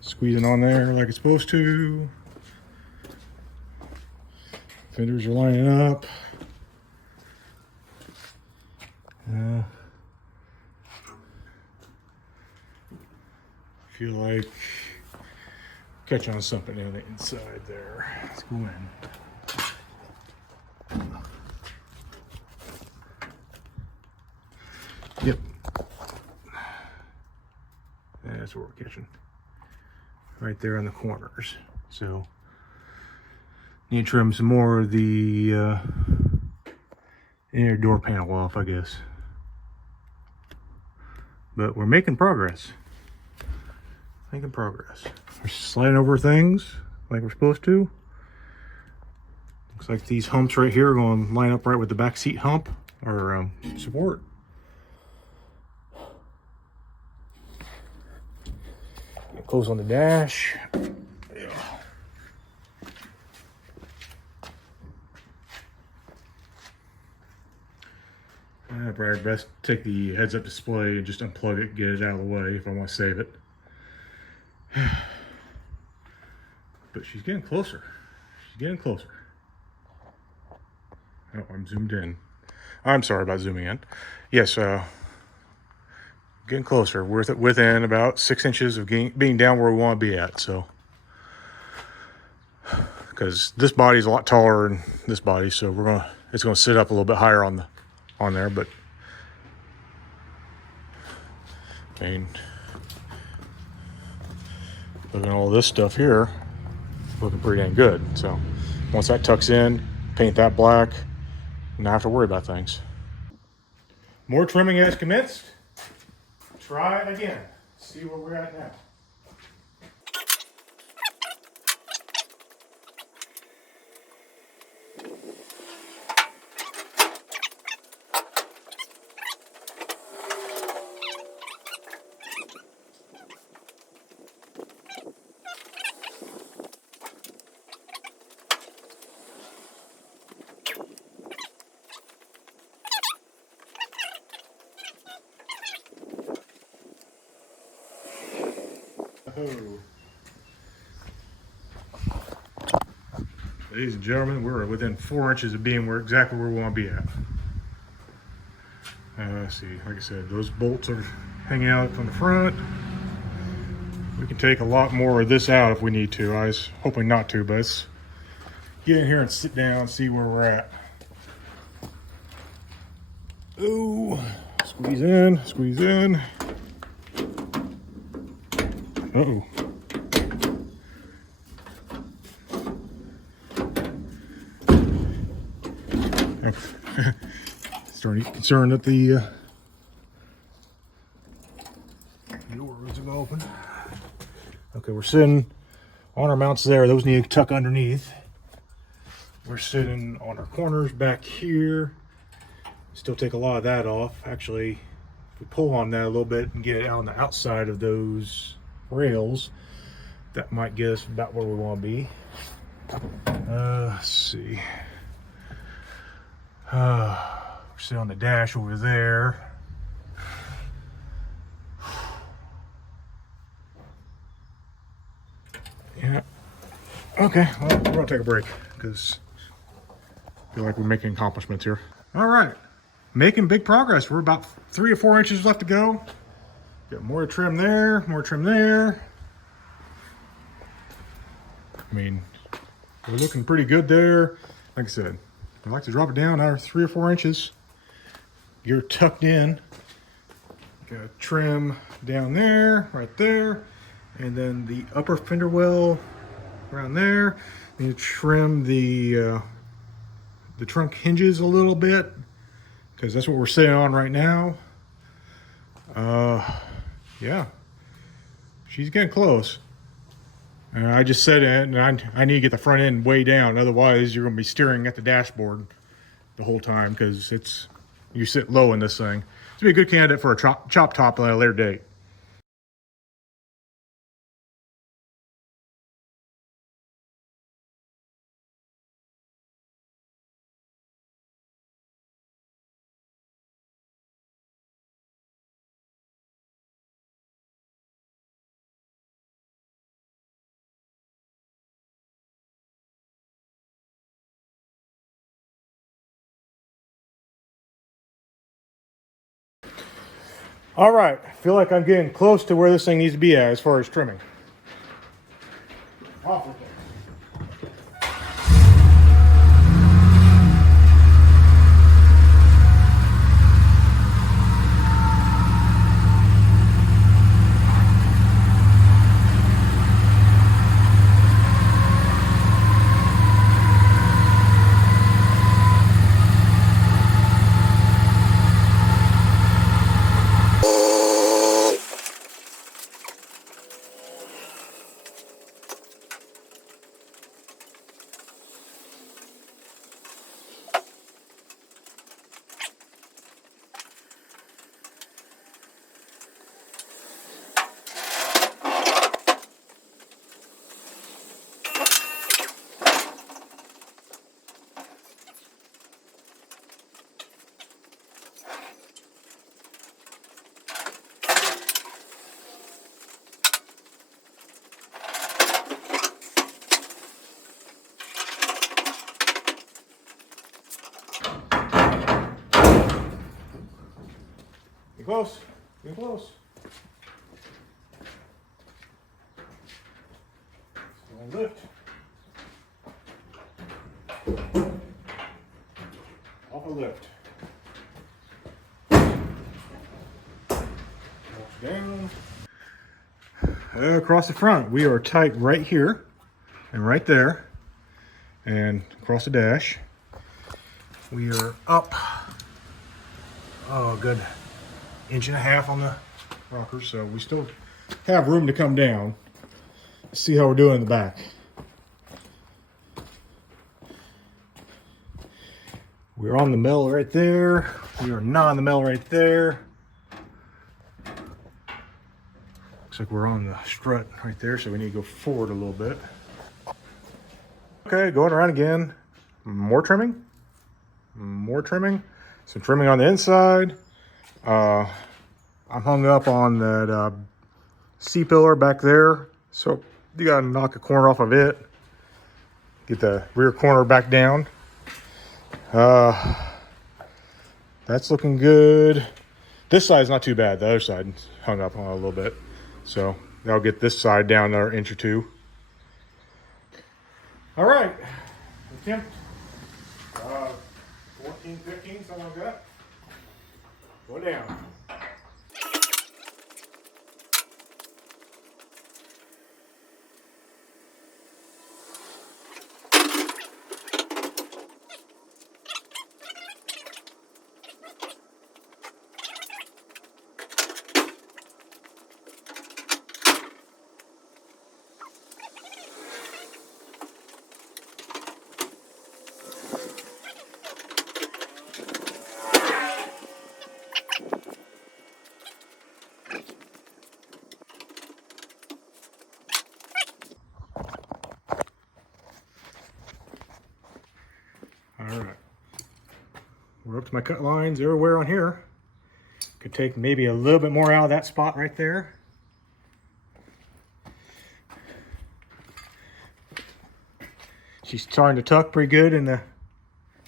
Squeezing on there like it's supposed to. Fenders are lining up. Feel like catch on something in the inside there. Let's go in. Yep. That's what we're catching. Right there on the corners. So need to trim some more of the inner door panel off, I guess. But we're making progress. Making progress. We're sliding over things like we're supposed to. Looks like these humps right here are going to line up right with the back seat hump or support. Get close on the dash. Probably best take the heads-up display and just unplug it, get it out of the way if I want to save it. but she's getting closer. She's getting closer. Oh, I'm zoomed in. I'm sorry about zooming in. Yes, getting closer. We're within about 6 inches of being down where we want to be at. So, because this body's a lot taller than this body, so it's gonna sit up a little bit higher on there. But I mean, looking at all this stuff here, looking pretty dang good. So once that tucks in, paint that black, not have to worry about things. More trimming has commenced. Try again. See where we're at now. Ladies and gentlemen, we're within 4 inches of being exactly where we want to be at. Let's see, like I said, those bolts are hanging out from the front. We can take a lot more of this out if we need to. I was hoping not to, but let's get in here and sit down and see where we're at. Ooh, squeeze in, squeeze in. Uh-oh. Starting to get concerned that the doors are open. Okay, we're sitting on our mounts there. Those need to tuck underneath. We're sitting on our corners back here. Still take a lot of that off. Actually, if we pull on that a little bit and get it out on the outside of those rails, that might get us about where we want to be. Let's see. We're sitting on the dash over there. Yeah. Okay, well, we're gonna take a break because I feel like we're making accomplishments here. All right, making big progress. We're about 3 or 4 inches left to go. Got more trim there, more trim there. I mean, we're looking pretty good there. Like I said, I like to drop it down another 3 or 4 inches. You're tucked in. Got trim down there, right there. And then the upper fender well around there. Then you trim the trunk hinges a little bit because that's what we're sitting on right now. Yeah, she's getting close. I just set it, and I need to get the front end way down. Otherwise, you're going to be steering at the dashboard the whole time because you sit low in this thing. It's be a good candidate for a chop top at a later date. All right, I feel like I'm getting close to where this thing needs to be at as far as trimming. Off with it. close. Getting close. So lift. Off a lift. Down. Across the front, we are tight right here and right there, and across the dash we are up a good 1.5 inches on the rockers, so we still have room to come down. Let's see how we're doing in the back. We're on the metal right there. We are not on the metal right there. Looks like we're on the strut right there, so we need to go forward a little bit. Okay, going around again. More trimming. More trimming. Some trimming on the inside. I'm hung up on that C-pillar back there, so you gotta knock a corner off of it. Get the rear corner back down. That's looking good. This side's not too bad. The other side hung up on a little bit. So that'll get this side down another 1 or 2 inches. All right, attempt 14, 15, something like that. Go down. All right, we're up to my cut lines everywhere on here. Could take maybe a little bit more out of that spot right there. She's starting to tuck pretty good in the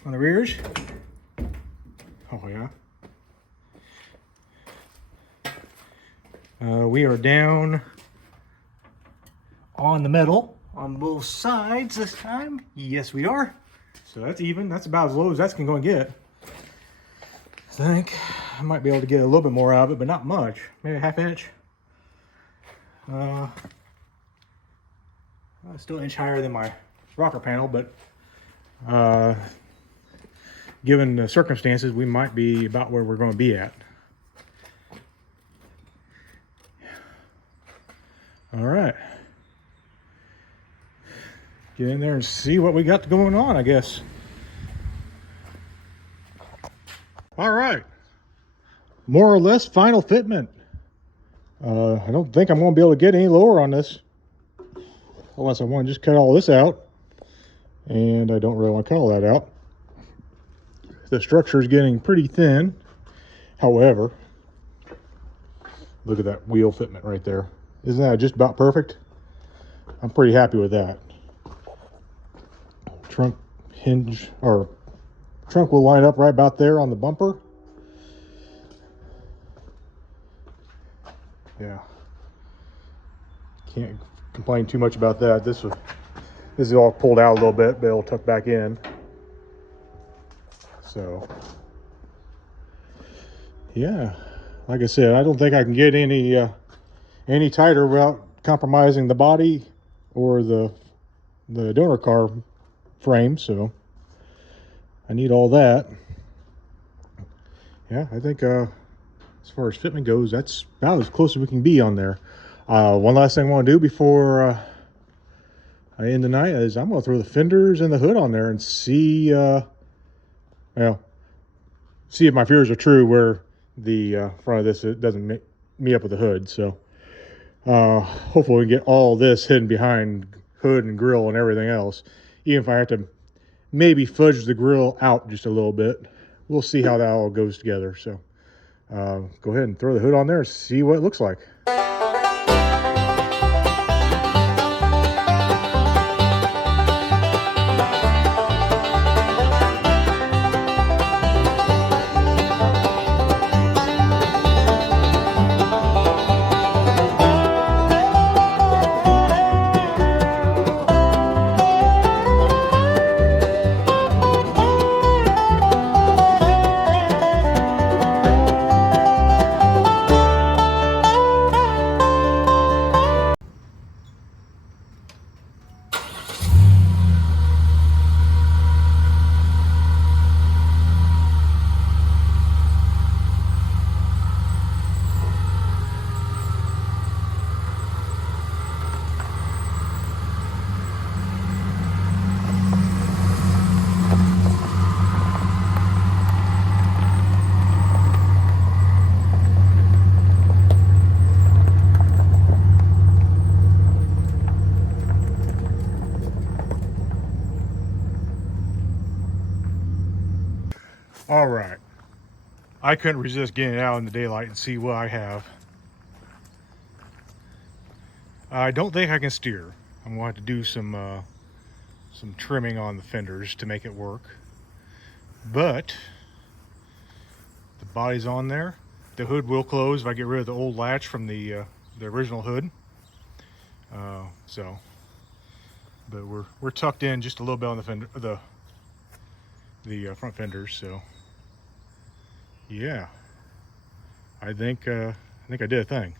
on the rears. Oh yeah. We are down on the metal on both sides this time. Yes, we are. So that's even. That's about as low as that's going to get. I think I might be able to get a little bit more out of it, but not much. Maybe a 1/2 inch. Still an inch higher than my rocker panel, but given the circumstances, we might be about where we're going to be at. All right. Get in there and see what we got going on, I guess. All right. More or less final fitment. I don't think I'm going to be able to get any lower on this. Unless I want to just cut all this out. And I don't really want to cut all that out. The structure is getting pretty thin. However, look at that wheel fitment right there. Isn't that just about perfect? I'm pretty happy with that. Trunk hinge, or trunk will line up right about there on the bumper. Yeah. Can't complain too much about that. This is all pulled out a little bit, but it'll tuck back in. So, yeah. Like I said, I don't think I can get any tighter without compromising the body or the donor car frame, so I need all that. Yeah, I think as far as fitment goes, that's about as close as we can be on there. One last thing I want to do before I end the night is I'm going to throw the fenders and the hood on there and see, see if my fears are true where the front of this doesn't meet up with the hood. So hopefully we can get all this hidden behind hood and grill and everything else. Even if I have to maybe fudge the grill out just a little bit, we'll see how that all goes together. So go ahead and throw the hood on there and see what it looks like. All right. I couldn't resist getting out in the daylight and see what I have. I don't think I can steer. I'm going to have to do some trimming on the fenders to make it work. But the body's on there. The hood will close if I get rid of the old latch from the original hood. But we're tucked in just a little bit on the fender, the front fenders. So yeah, I think I did a thing.